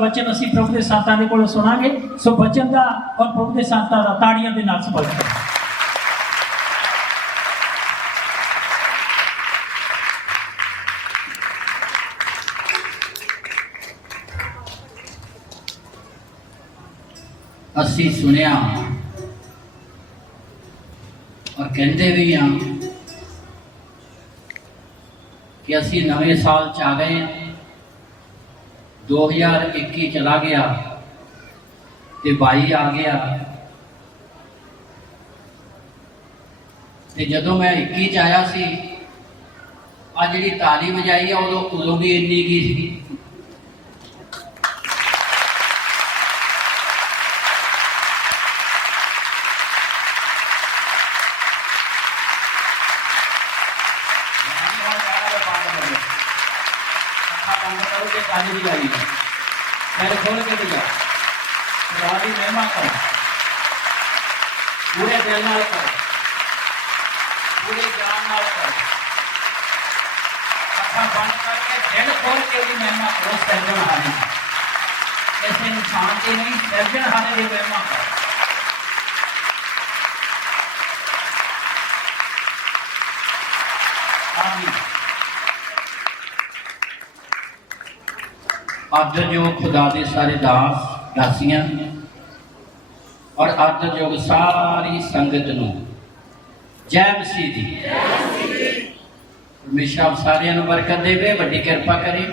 वचन असी प्रभु के संतां दे कोलों सुनांगे। सो वचन दा और प्रभु के संतां दा ताड़ियां दे नाल संबंध है। असी सुनिया और कहते भी हाँ कि असी नवे साल च आ गए। 2021 चला गया ते 22 आ गया ते जदों मैं 21 च आया सी आ जिहड़ी ताली बजाई है उदों भी इन्नी की सी। ताली बजाई मेरे खोल के दिया खुदा की महिमा करो, पूरे दिल नाल करो, पूरे जान नाल करो, अखा बंद करके दिल खोल के भी महिमा करो। सिरजनहारे इस इंसान की नहीं, सिरजनहारे की महिमा करो। आमीन। आदरयोग खुदा दे सारे दास दासियां और आदरयोग सारी संगत नूं जय मसीह दी। परमेश्वर आप सारियां नूं बरकत देवे, बड़ी कृपा करे।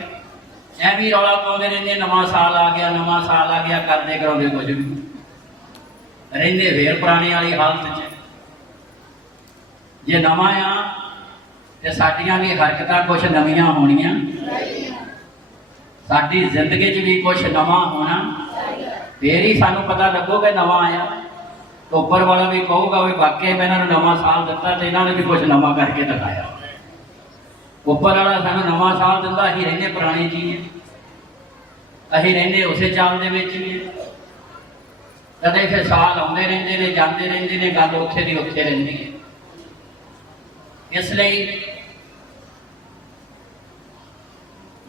एवं रौला पाउंदे रहिंदे नवां साल आ गया, नवां साल आ गया, करदे कराउंदे कुछ भी रहिंदे फिर पुरानी वाली हालत च। जे नवां आ ते साडियां भी हरकतां कुछ नवीआं होणीआं, साडी जिंदगी च भी कुछ नवा होना, फिर ही सानू पता लगोगा नवा आया। तो उपर वाला भी कहूगा भी वाकई मैं इन्होंने नवा साल दिता तो इन्होंने भी कुछ नवा करके दिखाया। उपर वाला सानू नवा साल दिंदा, असीं रहिंदे पुराने जी, असीं रहिंदे उसे चाल दे विच ही। कदे फिर साल आउंदे रहिंदे ने, जांदे रहिंदे ने, गल उत्थे दी उत्थे रहिंदी है। इसलिए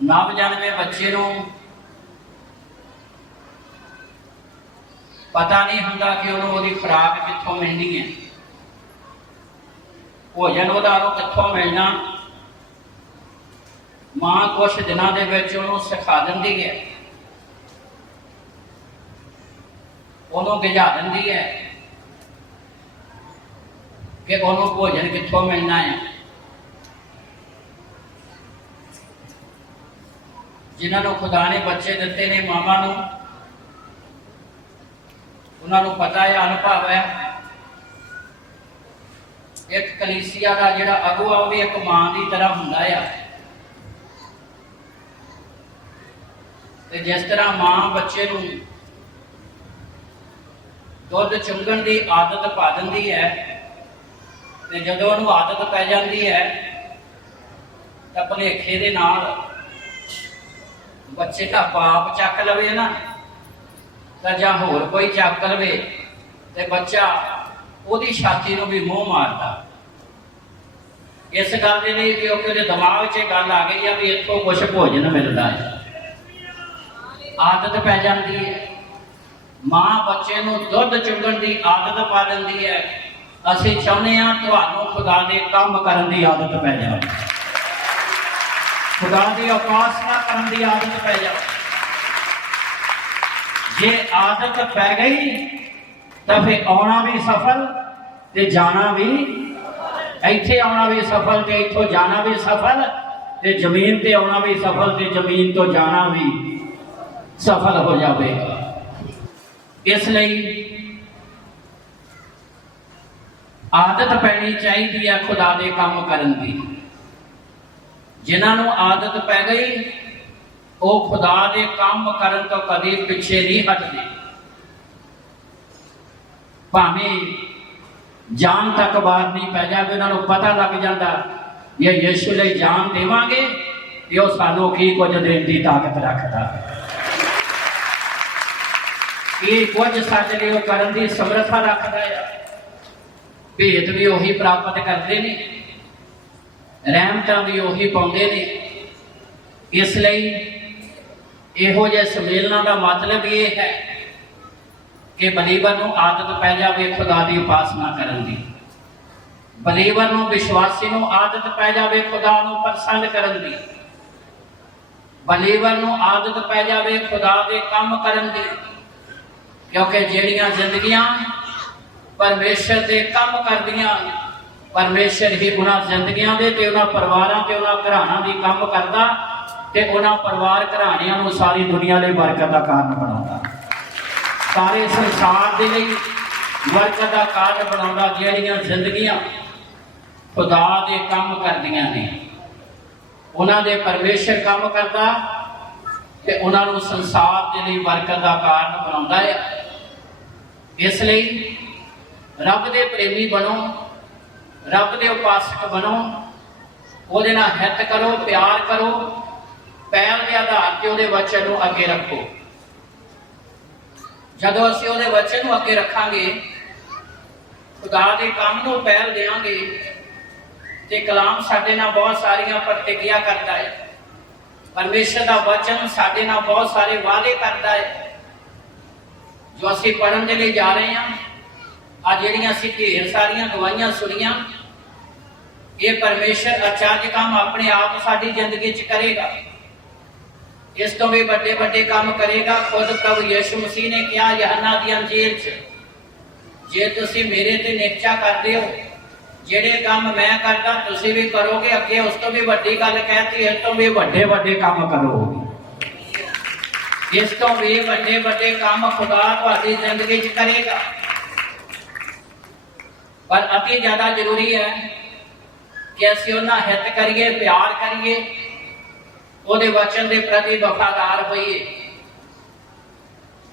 नवजन्मे बच्चे नूं पता नहीं हुंदा कि उन्होंने उसकी खुराक कित्थों मिलनी है, भोजन उहदा कित्थों मिलना। मां कुछ दिनों के विच उन्होंने सिखा दिंदी है, उन्होंने गिझा दिंदी है कि उन्होंने भोजन कित्थों मिलना है। जिन्होंने खुदा ने बच्चे दिते ने मामा नूं, उन्होंने पता है, अनुभव है। एक कलीसिया का जिहड़ा अगुआ वो भी एक मां की तरह हुंदा है। ते जिस तरह मां बच्चे नूं दुध चुंगण की आदत पा दिंदी है, ते जदों उहनूं आदत पै जाती है तो भुलेखे दे नाल बच्चे का पाप चक लवे ना, तो जां होर कोई चक लवे तो बच्चा उहदी छाती नूं भी मूँह मारता। इस गल दे लई क्योंकि उहदे दिमाग च गल आ गई है भी इत्थों कुछ भोजन मिलता है, आदत पै जाती है। मां बच्चे नूं दुध चुंगण की आदत पा दिंदी है। असीं चाहुंदे हां तुहानूं खुदा दे काम करन की आदत पै जाए, खुदा की उपासना करने की आदत पै जाए। जे आदत पै गई तो फिर आना भी सफल ते जाना भी, इत्थे आना भी सफल ते इत्थों जाना भी सफल, ते जमीन ते आना भी सफल ते जमीन तो जाना भी सफल हो जाएगा। इसलिए आदत पैनी चाहिए है खुदा दे काम करन दी। जिन्होंने आदत पै गई वो खुदा दे काम करन तो कभी पिछे नहीं हटते, भावें जान तक बाहर नहीं पै जाए। उन्होंने पता लग जाता ये यीशु लई जान देवांगे तो सानू की कुछ देने की ताकत रखता, ये कुछ साडे लई करन की समर्था रखता है। भेद भी उही प्राप्त करते हैं, रहमतां भी उही पाउंदे ने। इसलिए ਇਹੋ ਜਿਹੇ ਸੰਮੇਲਨਾਂ ਦਾ ਮਤਲਬ ਇਹ ਹੈ ਕਿ ਬਲੀਵਰ ਨੂੰ ਆਦਤ ਪੈ ਜਾਵੇ ਖੁਦਾ ਦੀ ਉਪਾਸਨਾ ਕਰਨ ਦੀ, ਬਲੀਵਰ ਨੂੰ, ਵਿਸ਼ਵਾਸੀ ਨੂੰ ਆਦਤ ਪੈ ਜਾਵੇ ਖੁਦਾ ਨੂੰ ਪ੍ਰਸੰਨ ਕਰਨ ਦੀ, ਬਲੀਵਰ ਨੂੰ ਆਦਤ ਪੈ ਜਾਵੇ ਖੁਦਾ ਦੇ ਕੰਮ ਕਰਨ ਦੀ। ਕਿਉਂਕਿ ਜਿਹੜੀਆਂ ਜ਼ਿੰਦਗੀਆਂ ਪਰਮੇਸ਼ਰ ਦੇ ਕੰਮ ਕਰਦੀਆਂ, ਪਰਮੇਸ਼ਰ ਹੀ ਉਹਨਾਂ ਜ਼ਿੰਦਗੀਆਂ ਦੇ ਤੇ ਉਹਨਾਂ ਪਰਿਵਾਰਾਂ ਤੇ ਉਹਨਾਂ ਘਰਾਣਾਂ ਦੀ ਕੰਮ ਕਰਦਾ ਤੇ ਉਹਨਾਂ ਪਰਿਵਾਰ ਘਰਾਣਿਆਂ ਨੂੰ ਸਾਰੀ ਦੁਨੀਆ ਲਈ ਬਰਕਤ ਦਾ ਕਾਰਨ ਬਣਾਉਂਦਾ, ਸਾਰੇ ਸੰਸਾਰ ਦੇ ਲਈ ਬਰਕਤ ਦਾ ਕਾਰਨ ਬਣਾਉਂਦਾ। ਜਿਹੜੀਆਂ ਜ਼ਿੰਦਗੀਆਂ ਖੁਦਾ ਦੇ ਕੰਮ ਕਰਦੀਆਂ ਨੇ, ਉਹਨਾਂ ਦੇ ਪਰਮੇਸ਼ਰ ਕੰਮ ਕਰਦਾ ਤੇ ਉਹਨਾਂ ਨੂੰ ਸੰਸਾਰ ਦੇ ਲਈ ਬਰਕਤ ਦਾ ਕਾਰਨ ਬਣਾਉਂਦਾ ਹੈ। ਇਸ ਲਈ ਰੱਬ ਦੇ ਪ੍ਰੇਮੀ ਬਣੋ, ਰੱਬ ਦੇ ਉਪਾਸਕ ਬਣੋ, ਉਹਦੇ ਨਾਲ ਹਿੱਤ ਕਰੋ, ਪਿਆਰ ਕਰੋ, ਪਹਿਲ ਦੇ ਆਧਾਰ ਤੇ ਉਹਦੇ ਵਚਨ ਨੂੰ ਅੱਗੇ ਰੱਖੋ। ਜਦੋਂ ਅਸੀਂ ਉਹਦੇ ਵਚਨ ਨੂੰ ਅੱਗੇ ਰੱਖਾਂਗੇ, ਖੁਦਾ ਦੇ ਕੰਮ ਨੂੰ ਪਹਿਲ ਦੇਵਾਂਗੇ ਤੇ ਕਲਾਮ ਸਾਡੇ ਨਾਲ ਬਹੁਤ ਸਾਰੀਆਂ ਪ੍ਰਤੀਕਿਰਿਆ ਕਰਦਾ ਹੈ। ਪਰਮੇਸ਼ਰ ਦਾ ਵਚਨ ਸਾਡੇ ਨਾਲ ਬਹੁਤ ਸਾਰੇ ਵਾਅਦੇ ਕਰਦਾ ਹੈ ਜੋ ਅਸੀਂ ਪੜ੍ਹਨ ਦੇ ਲਈ ਜਾ ਰਹੇ ਹਾਂ। ਆ ਜਿਹੜੀਆਂ ਅਸੀਂ ਢੇਰ ਸਾਰੀਆਂ ਗਵਾਹੀਆਂ ਸੁਣੀਆਂ, ਇਹ ਪਰਮੇਸ਼ਰ ਅਚਰਜ ਕੰਮ ਆਪਣੇ ਆਪ ਸਾਡੀ ਜ਼ਿੰਦਗੀ 'ਚ ਕਰੇਗਾ। ਇਸ ਤੋਂ ਵੀ ਵੱਡੇ ਵੱਡੇ ਕੰਮ ਕਰੇਗਾ। ਖੁਦ ਪ੍ਰਭੂ ਯਿਸੂ ਮਸੀਹ ਨੇ ਕਿਹਾ ਯਹੰਨਾ ਦੀ ਅੰਜੀਲ 'ਚ, ਜੇ ਤੁਸੀਂ ਮੇਰੇ ਤੇ ਨਿਸ਼ਚਾ ਕਰਦੇ ਹੋ, ਜਿਹੜੇ ਕੰਮ ਮੈਂ ਕਰਦਾ ਤੁਸੀਂ ਵੀ ਕਰੋਗੇ। ਅੱਗੇ ਉਸ ਤੋਂ ਵੀ ਵੱਡੀ ਗੱਲ ਕਹਿਤੀ, ਇਸ ਤੋਂ ਵੀ ਵੱਡੇ ਵੱਡੇ ਕੰਮ ਕਰੋਗੇ। ਇਸ ਤੋਂ ਵੀ ਵੱਡੇ ਵੱਡੇ ਕੰਮ ਖੁਦਾ ਤੁਹਾਡੀ ਜ਼ਿੰਦਗੀ 'ਚ ਕਰੇਗਾ। ਪਰ ਅਤੀ ਜ਼ਿਆਦਾ ਜ਼ਰੂਰੀ ਹੈ ਕਿ ਅਸੀਂ ਉਹਨਾਂ ਹਿੱਤ ਕਰੀਏ, ਪਿਆਰ ਕਰੀਏ, ਉਹਦੇ ਵਚਨ ਦੇ ਪ੍ਰਤੀ ਵਫਾਦਾਰ ਹੋਈਏ,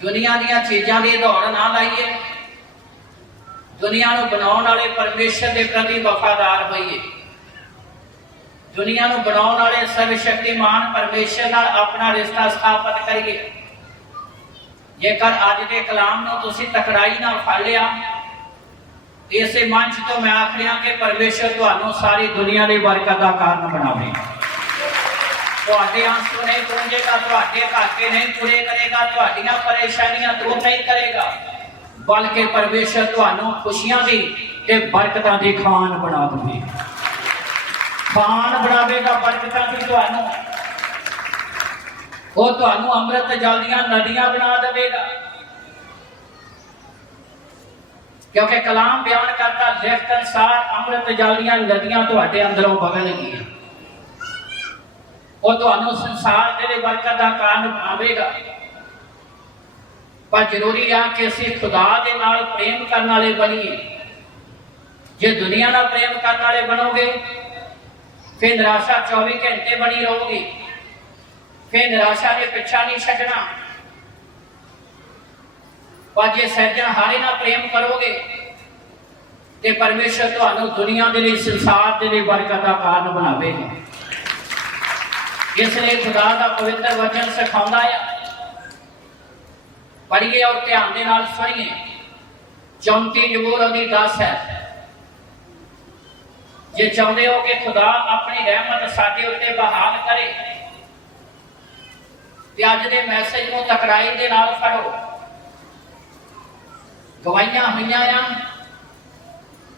ਦੁਨੀਆ ਦੀਆਂ ਚੀਜ਼ਾਂ ਦੀ ਦੌੜ ਨਾ ਲਾਈਏ, ਦੁਨੀਆ ਨੂੰ ਬਣਾਉਣ ਵਾਲੇ ਪਰਮੇਸ਼ਰ ਦੇ ਪ੍ਰਤੀ ਵਫਾਦਾਰ ਹੋਈਏ, ਦੁਨੀਆ ਨੂੰ ਬਣਾਉਣ ਵਾਲੇ ਸਰਵਸ਼ਕਤੀਮਾਨ ਪਰਮੇਸ਼ਰ ਨਾਲ ਆਪਣਾ ਰਿਸ਼ਤਾ ਸਥਾਪਿਤ ਕਰੀਏ। ਜੇਕਰ ਅੱਜ ਦੇ ਕਲਾਮ ਨੂੰ ਤੁਸੀਂ ਤਕੜਾਈ ਨਾਲ ਫੜ ਲਿਆ, ਇਸੇ ਮੰਚ ਤੋਂ ਮੈਂ ਆਖ ਰਿਹਾ ਕਿ ਪਰਮੇਸ਼ਰ ਤੁਹਾਨੂੰ ਸਾਰੀ ਦੁਨੀਆ ਲਈ ਬਰਕਤ ਦਾ ਕਾਰਨ ਬਣਾਵੇ। ਤੁਹਾਡੇ ਆਂਸੂ ਨਹੀਂ ਪੂੰਝੇਗਾ, ਤੁਹਾਡੇ ਘਾਟੇ ਨਹੀਂ ਪੂਰੇ ਕਰੇਗਾ, ਤੁਹਾਡੀਆਂ ਪਰੇਸ਼ਾਨੀਆਂ ਦੂਰ ਨਹੀਂ ਕਰੇਗਾ, ਬਲਕਿ ਪਰਮੇਸ਼ਰ ਤੁਹਾਨੂੰ ਖੁਸ਼ੀਆਂ ਦੀ ਤੇ ਬਰਕਤਾਂ ਦੀ ਖਾਨ ਬਣਾ ਦੇਵੇ। ਖਾਨ ਬਣਾਵੇਗਾ ਬਰਕਤਾਂ ਦੀ ਤੁਹਾਨੂੰ। ਉਹ ਤੁਹਾਨੂੰ ਅੰਮ੍ਰਿਤ ਜਲ ਦੀਆਂ ਨਦੀਆਂ ਬਣਾ ਦੇਵੇਗਾ। ਕਿਉਂਕਿ ਕਲਾਮ ਬਿਆਨ ਕਰਦਾ, ਲਿਖਤ ਅਨੁਸਾਰ ਅੰਮ੍ਰਿਤ ਜਲ ਦੀਆਂ ਨਦੀਆਂ ਤੁਹਾਡੇ ਅੰਦਰੋਂ ਵਗਣਗੀਆਂ। ਉਹ ਤੁਹਾਨੂੰ ਸੰਸਾਰ ਦੇ ਲਈ ਬਰਕਤ ਦਾ ਕਾਰਨ ਬਣਾਵੇਗਾ। ਪਰ ਜ਼ਰੂਰੀ ਆ ਕਿ ਅਸੀਂ ਖੁਦਾ ਦੇ ਨਾਲ ਪ੍ਰੇਮ ਕਰਨ ਵਾਲੇ ਬਣੀਏ। ਜੇ ਦੁਨੀਆ ਨਾਲ ਪ੍ਰੇਮ ਕਰਨ ਵਾਲੇ ਬਣੋਗੇ, ਫਿਰ ਨਿਰਾਸ਼ਾ 24 ਘੰਟੇ ਬਣੀ ਰਹੂਗੀ, ਫਿਰ ਨਿਰਾਸ਼ਾ ਦੇ ਪਿੱਛਾ ਨਹੀਂ ਛੱਡਣਾ। ਪਰ ਜੇ ਸਿਰਜਣਹਾਰੇ ਨਾਲ ਪ੍ਰੇਮ ਕਰੋਗੇ ਤੇ ਪਰਮੇਸ਼ਰ ਤੁਹਾਨੂੰ ਦੁਨੀਆ ਦੇ ਲਈ, ਸੰਸਾਰ ਦੇ ਲਈ ਬਰਕਤ ਦਾ ਕਾਰਨ ਬਣਾਵੇਗਾ। ਇਸ ਲਈ ਖੁਦਾ ਦਾ ਪਵਿੱਤਰ ਵਚਨ ਸਿਖਾਉਂਦਾ ਹੈ, ਪੜ੍ਹੀਏ ਔਰ ਧਿਆਨ ਦੇ ਨਾਲ ਸੁਣੀਏ। 34 ਜ਼ਬੂਰ ਉਹਦੀ 10 ਹੈ। ਜੇ ਚਾਹੁੰਦੇ ਹੋ ਕਿ ਖੁਦਾ ਆਪਣੀ ਰਹਿਮਤ ਸਾਡੇ ਉੱਤੇ ਬਹਾਲ ਕਰੇ ਤੇ ਅੱਜ ਦੇ ਮੈਸੇਜ ਨੂੰ ਤਕੜਾਈ ਦੇ ਨਾਲ ਫੜੋ। ਗਵਾਹੀਆਂ ਹੋਈਆਂ ਆ,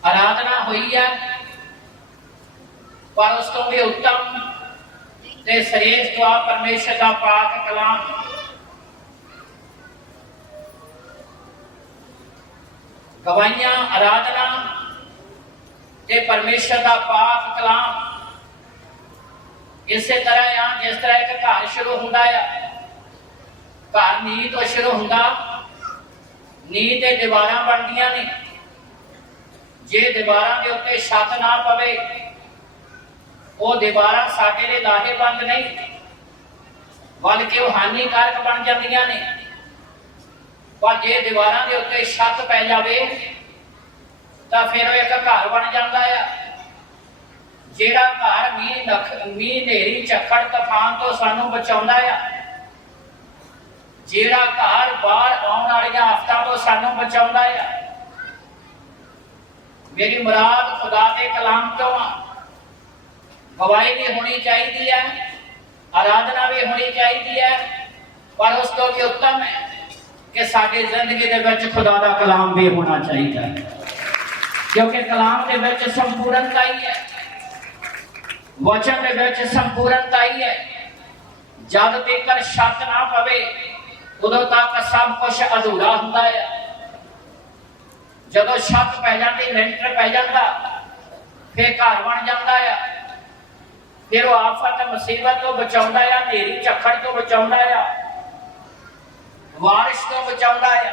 ਆਰਾਧਨਾ ਹੋਈ ਹੈ, ਪਰ ਉਸ ਤੋਂ ਵੀ ਉੱਤਮ ਤੇ ਸ੍ਰੇਸ਼ਟ ਆ ਪਰਮੇਸ਼ਰ ਦਾ ਪਾਕ ਕਲਾਮ। ਗਵਾਹੀਆਂ, ਆਰਾਧਨਾ ਤੇ ਪਰਮੇਸ਼ਰ ਦਾ ਪਾਕ ਕਲਾਮ ਇਸੇ ਤਰ੍ਹਾਂ ਆ ਜਿਸ ਤਰ੍ਹਾਂ ਇੱਕ ਘਰ ਸ਼ੁਰੂ ਹੁੰਦਾ ਆ। ਘਰ ਨੀਂਹ ਤੋਂ ਸ਼ੁਰੂ ਹੁੰਦਾ, ਨੀਂਹ ਤੇ ਦੀਵਾਰਾਂ ਬਣਦੀਆਂ ਨੇ। ਜੇ ਦੀਵਾਰਾਂ ਦੇ ਉੱਤੇ ਛੱਤ ਨਾ ਪਵੇ, ਉਹ ਦੀਵਾਰਾਂ ਸਾਡੇ ਲਈ ਲਾਹੇਵੰਦ ਨਹੀਂ, ਬਲਕਿ ਉਹ ਹਾਨੀਕਾਰਕ ਬਣ ਜਾਂਦੀਆਂ ਨੇ। ਪਰ ਜੇ ਦੀਵਾਰਾਂ ਦੇ ਉੱਤੇ ਛੱਤ ਪੈ ਜਾਵੇ ਤਾਂ ਫਿਰ ਉਹ ਇੱਕ ਘਰ ਬਣ ਜਾਂਦਾ ਆ। ਜਿਹੜਾ ਘਰ ਮੀਂਹ, ਹਨੇਰੀ, ਝੱਖੜ, ਤੂਫਾਨ ਤੋਂ ਸਾਨੂੰ ਬਚਾਉਂਦਾ ਆ, ਜਿਹੜਾ ਘਰ ਬਾਹਰ ਆਉਣ ਵਾਲੀਆਂ ਆਫਤਾਂ ਤੋਂ ਸਾਨੂੰ ਬਚਾਉਂਦਾ ਆ। ਮੇਰੀ ਮੁਰਾਦ ਖੁਦਾ ਦੇ ਕਲਾਮ ਤੋਂ ਆ। ਗਵਾਹੀ ਵੀ ਹੋਣੀ ਚਾਹੀਦੀ ਹੈ, ਆਰਾਧਨਾ ਵੀ ਹੋਣੀ ਚਾਹੀਦੀ ਹੈ, पर उस तो भी उत्तम है कि साडी जिंदगी दे विच खुदा दा कलाम भी होना चाहिए, क्योंकि कलाम दे विच संपूर्णता ही है, वचन दे विच संपूर्णता ही है। जब तक छत ना पवे उदों तक सब कुछ अधूरा हुंदा है। जदों छत पै जाती, लेंटर पै जाता, फिर घर बन जाता है, फिर वो आफत मुसीबत तो बचाउंदा है, नेरी झक्खड़ तो बचाउंदा है, बारिश तो बचाउंदा है।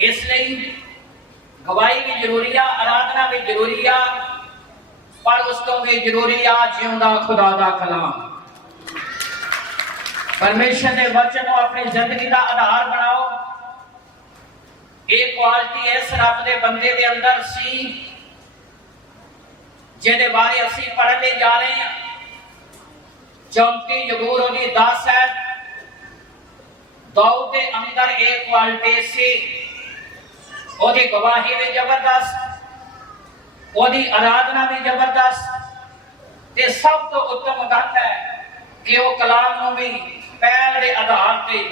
इसलिए गवाही भी जरूरी है, आराधना भी जरूरी है, पर उस तो भी जरूरी है जिउंदा खुदा दा कलाम। परमेश्वर के वचन को अपनी जिंदगी का आधार बनाओ। एक क्वालिटी इस रब के बंदे के अंदर सी जिहदे बारे असीं पढ़ने जा रहे हैं। 34 जबूर उहदी 10 है। दाऊद के अंदर एक क्वालिटी सी, ओहदी गवाही भी जबरदस्त, ओहदी आराधना भी जबरदस्त, ते सब तो उत्तम गल है कि वह कलाम नूं भी पहल के आधार पर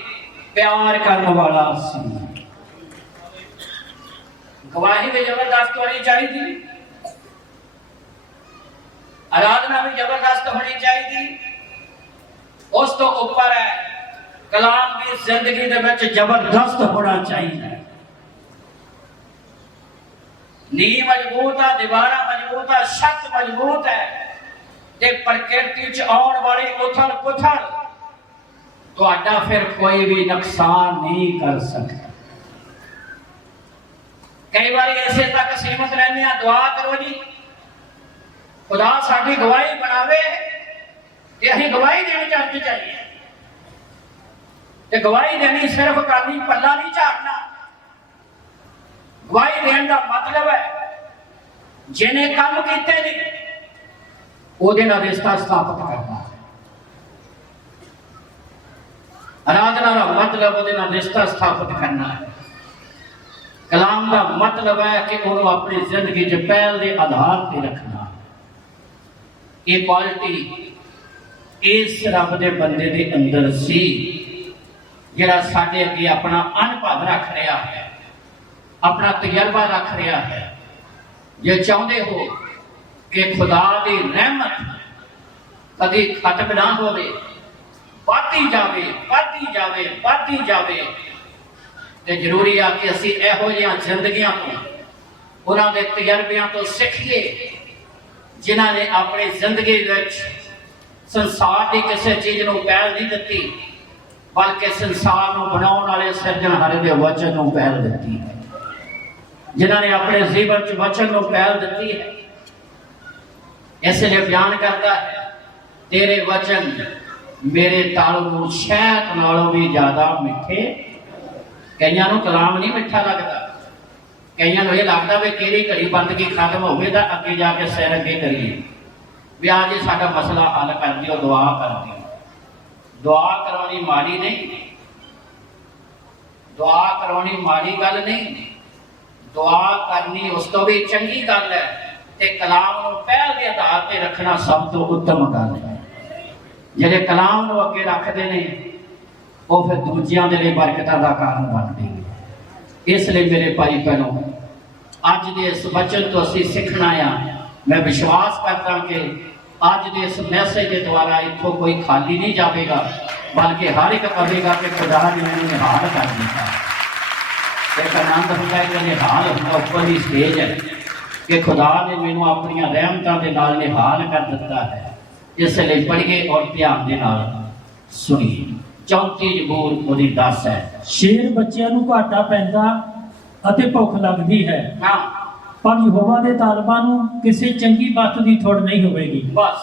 प्यार करने वाला सी। गवाही भी जबरदस्त होनी चाहिए, आराधना भी जबरदस्त होनी चाहिए। उस तो ऊपर है कलाम की जिंदगी दे विच जबरदस्त होना चाहिए। नींव मजबूत है, दीवार मजबूत है, छत मजबूत है, ते प्रकृति च आने वाली उथल पुथल तुहाडा फिर कोई भी नुकसान नहीं कर सकता। कई बार ऐसे तक सीमित रहने, दुआ करो जी खुदा साडी गवाही बनावे, असीं गवाही देनी चर्च चाहिए, ते गवाही देनी सिर्फ करनी, पल्ला नहीं झाड़ना। गवाही देने का मतलब है जिन्हें काम किए नहीं उहदे नाल रिश्ता स्थापित करना। आराधना का मतलब उहदे नाल रिश्ता स्थापित करना है। कलाम का मतलब है कि उन्होंने अपनी जिंदगी च पहल के आधार पर रखना। ये क्वालिटी इस रब के बंदे के अंदर सी, जिहड़ा साडे अगे अपना अनुभव रख रहा है, अपना तजर्बा रख रहा है। जे चाहते हो कि खुदा की रहमत कभी खत्म ना होवे, बढ़ती जावे, बढ़ती जावे, बढ़ती जावे, तो जरूरी है कि असीं इहो जिहियां जिंदगियां तो उन्होंने तजर्बियां तो सीखिए जिन्हों ने अपनी जिंदगी विच संसार की किसी चीज़ को पहल नहीं दी, बल्कि संसार को बनाने वाले सिरजनहारे के वचन को पहल दी है। जिन्होंने अपने जीवन च वचन को पहल दी है। इसलिए बयान करता है, तेरे वचन मेरे तालू शहद नालों भी ज्यादा मिठे। कईयां नूं कलाम नहीं मिठा लगता, कईयां नूं ये लगता भी केड़ी घड़ी बंदगी खत्म हो गई तो अगे जाके सिर अगे करिए भी आज साडा मसला हल कर दिओ, दुआ कर दिओ। दुआ करवानी माड़ी नहीं, दुआ करवानी माड़ी गल नहीं, दुआ करनी उस तो भी चंगी गल है, ते कलाम नूं पहल के आधार पर रखना सब तो उत्तम गल है। जिहड़े कलाम नूं अगे रखते हैं वो फिर दूजियां दे लई बरकतां दा कारण बनदे हैं। इसलिए मेरे भाई बहनों, अज दे इस वचन तो असीं सीखना आ। मैं विश्वास करता कि अज दे इस मैसेज के द्वारा इत्थों कोई खाली नहीं जाएगा, बल्कि हर एक कहेगा कि खुदा ने मैंने निहाल कर दिया। एक आनंद होता है कि निहाल होता ऊपर की स्टेज है कि खुदा ने मैनू अपन रहमतों के नाल निहाल कर दिता है। इसलिए पढ़िए और ध्यान के नाल सुनिए। 34 जबूर उहदी 10 है। शेर बच्चों को घाटा पैंदा अते भुख लगती है, हाँ, पर यहोवा के तालबां नूं किसी चंगी बात की थोड़ नहीं होगी। बस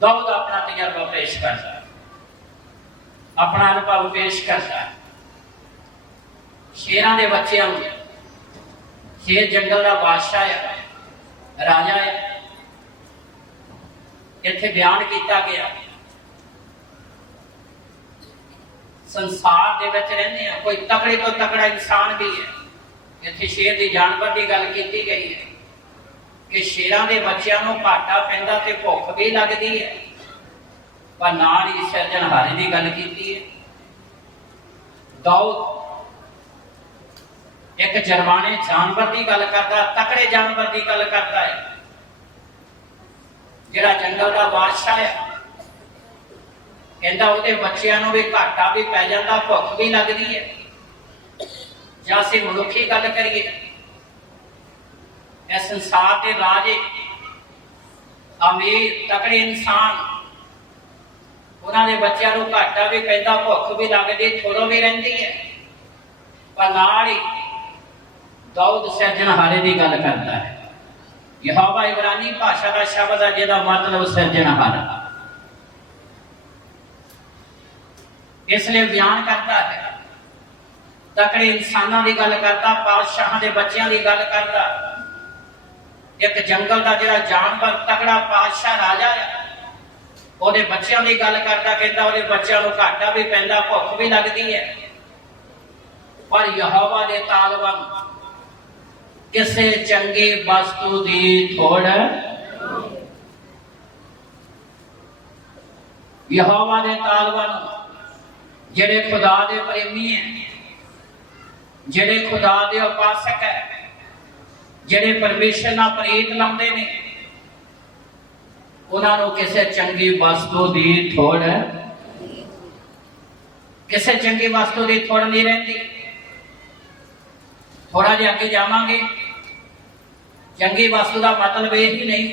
दाऊद अपना तजर्बा पेश करता है, अपना अनुभव पेश करता है। शेरां दे बच्चों, शेर जंगल का बादशाह है, राजा है। इत्थे बयान किया गया संसार दे विच रहिंदे आ, कोई तगड़े तो तगड़ा इंसान भी है। इत्थे शेर की जानवर की गल की गई है कि शेरां दे बच्चों को घाटा पैंदा ते भुख भी लगती है, पर नाल ही सिरजनहारे की गल की है। दाऊद एक जरमाने जानवर की गल करता, तकड़े जानवर की गल करता है, जिहड़ा जंगल का बादशाह है। कहता उहदे बच्चियां नूं भी घाटा भी पै जाता, भुख भी लगती है। जां असीं मनुखी गल करिए, इस संसार के राजे अमीर तकड़े इंसान, उन्होंने बच्चों को घाटा भी पैदा, भुख भी लगती, थोड़ो भी रही है। पर नाल ही दाऊद सिरजनहारे की गल करता है। यहोवा इब्रानी भाषा का शब्द है जिहदा मतलब सिरजनहारा, इसलिए बयान करता है। तकड़े इंसानों की गल करता, बादशाह के बच्चों की गल करता, एक जंगल का जिहड़ा जानवर तकड़ा बादशाह राजा है, ਉਹਦੇ ਬੱਚਿਆਂ ਦੀ ਗੱਲ करता। कहता ਉਹਦੇ ਬੱਚਿਆਂ ਨੂੰ ਘਾਟਾ भी पैंदा, भुख भी लगती है। पर यहोवा दे तालवन किसे चंगी वस्तु दी थोड़, यहोवा दे तालवन जेड़े खुदा दे प्रेमी है, जेड़े खुदा दे उपासक है, जेड़े परमेश्वर नाल प्रीत लाउंदे ने, उन्होंने किसी चंगी वस्तु की थोड़, किसी चंगी वस्तु की थोड़ नहीं रही। थोड़ा जिहा अगे जावांगे, चंगी वस्तु का मतलब ये ही नहीं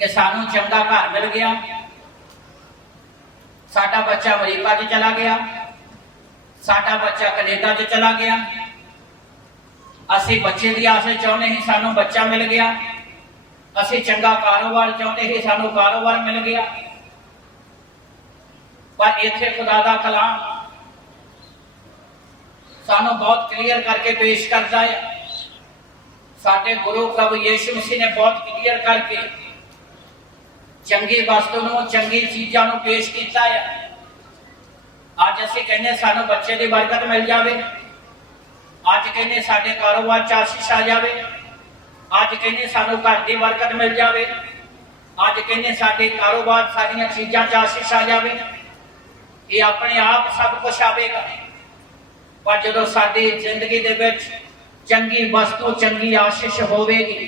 कि सानू चंगा घर मिल गया, साडा बच्चा अमरीका च चला गया, साडा बच्चा कनेडा च चला गया, असी बच्चे की आस चाहते ही सानू बच्चा मिल गया, असी चंगा कारोबार चाहते ही सानू कारोबार मिल गया। पर इत्थे खुदा दा कलाम सानू बहुत क्लियर करके पेश करता है। साडे गुरु प्रभु यीशु मसीह ने बहुत क्लियर करके चंगी वस्तु नूं, चंगी चीज़ां नूं पेश किया है। अज असीं कहने सानू बच्चे की बरकत मिल जाए, अज कहने साडे कारोबार च आशीष आ जाए, अज कहने सानू घर की बरकत मिल जाए, अज कहने साडे कारोबार सारिया चीज़ां च आशीष आ जाए। ये अपने आप सब कुछ आएगा, पर जो साडी जिंदगी दे विच चंगी वस्तु, चंगी आशीष होवेगी,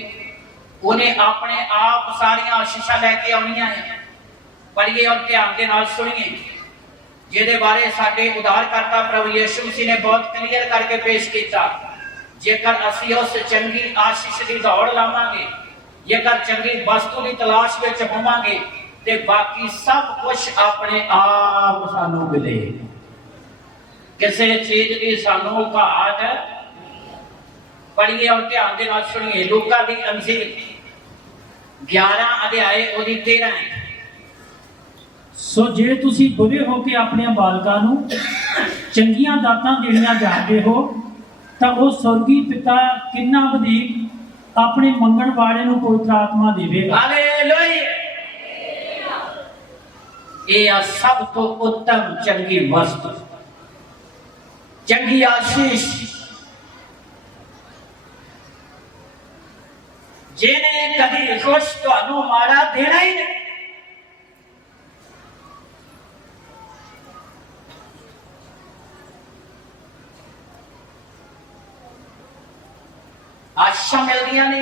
उन्हें अपने आप सारिया आशीषां लैके आउणियां है। पढ़िए और ध्यान के नाल सुनिए, जिहदे बारे साडे उद्धारकर्ता प्रभु यीशु मसीह ने बहुत क्लियर करके पेश किया। जेकर असी उस चंगी आशीष की दौड़ लावांगे, जेकर चंगी वस्तु की तलाश में होवांगे, ते बाकी सब कुछ अपने आप सानू मिले। किसी चीज की सानू घाट। पढ़िए और ध्यान के नाल सुनिए, लूका दी अंजील 11 अध्याय ਉਹਦੀ 13 है। सो जे तुसी बुरे हो के अपने बालकां नूं चंगियां दातां देणियां जाणदे हो, ਤਾਂ ਉਹ स्वर्गी पिता किन्ना वधीक अपने मंगण वाले ਨੂੰ पवित्र आत्मा देवेगा। हालेलुया। ये सब तो उत्तम चंगी वस्तु, चंगी आशीष, जिन्हें कभी कुछ तुहानू माड़ा देना ही नहीं। आशीषां मिलदियां ने।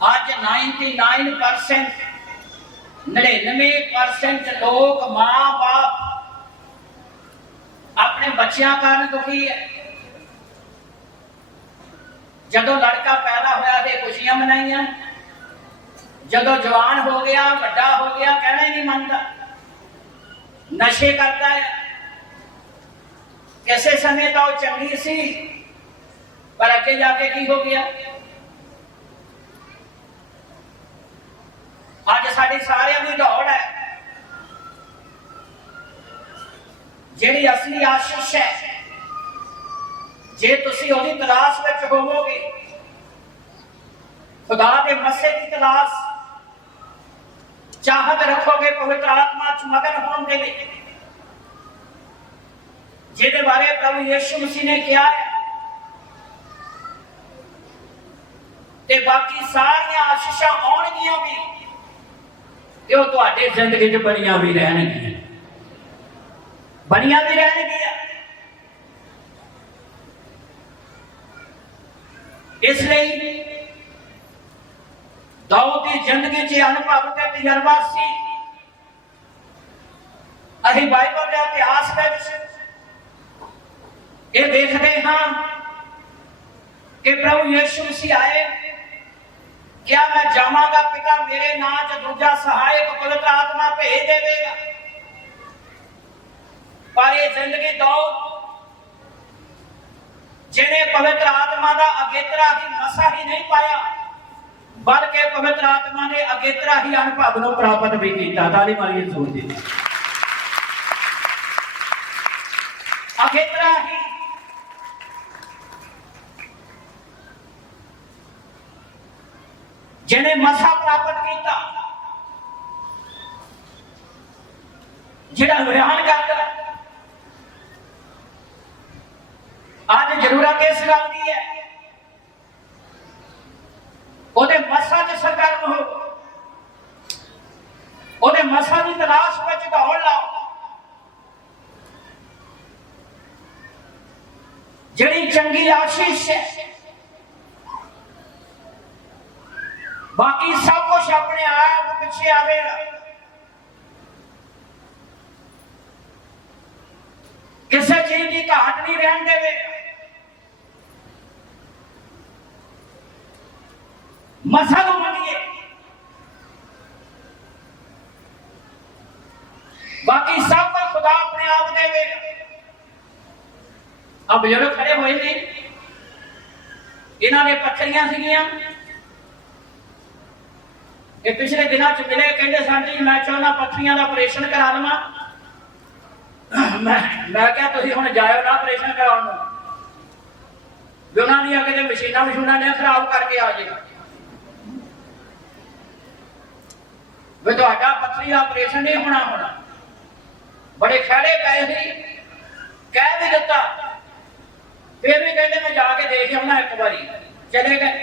आज 99% लोग मां बाप अपने बच्चों कारण दुखी है। जदों लड़का पैदा होया ते खुशियां मनाइयां, जदों जवान हो गया, बड़ा हो गया, कहना ही नहीं मानता, नशे करता है। किसी समय तो चंगी सी, पर अगे जाके की हो गया। अज साडी सारियां दी दौड़ है, जिहड़ी असली आशीष है, जे तुसी ओदी तलाश विच होवोगे, खुदा दे मसे की तलाश, चाहत रखोगे पवित्र आत्मा च मगन होने दे लई, जिहदे बारे प्रभु यीशु मसीह ने कहा है, ते बाकी सारियां आशीषां आउणगियां भी। कि वो तुहाडे जिंदगी च बनिया भी रहणगियां, बनिया भी रहणगियां। इसलिए दाऊद की जिंदगी च अनुभव ते तजर्बा सी। असीं बाइबल के इतिहास में ये देखते हाँ कि प्रभु यीशु मसीह आए, क्या मैं जावांगा पिता मेरे नाम च दूजा सहायक पवित्र आत्मा भेज देगा। पर ये जिंदगी दाऊद जिन्हें पवित्र आत्मा का अगेतरा ही मसा ही नहीं पाया, बल्कि पवित्र आत्मा ने अगेतरा ही अनुभव को प्राप्त भी किया। ताली मारिए जोर दी। अगेतरा ही जिन्हें मसा प्राप्त किया, जिहड़ा हैरान करता। आज जरूरत इस गल की है, ओदे मसा च सरगर्म हो, ओदे मसा की तलाश में दौड़ लाओ। जिहड़ी चंगी आशीष है, बाकी सब कुछ अपने आप पिछे आवेगा। किसी चीज की घाट नहीं रहन देवेगा। मसा को मनिए, बाकी सब को खुदा अपने आप देवेगा। अब बुजुर्ग खड़े हुए थे, इन्होंने पत्थरियां सीगियां, ये पिछले दिनों च मिले, कहते सन जी मैं चाहना पत्थरियां का ऑपरेशन करा लवां। मैं क्या तुसीं हुण जाओ ना ऑपरेशन कराउण नूं, भी उन्हां दी किते मशीनां मशूनां ने खराब करके आ जाएगा, भी तुहाडा पत्थरी का ऑपरेशन नहीं होना। बड़े खड़े पए सी, कह भी दिता, फिर भी कहते मैं जाके देख आउणा एक बारी। चले गए।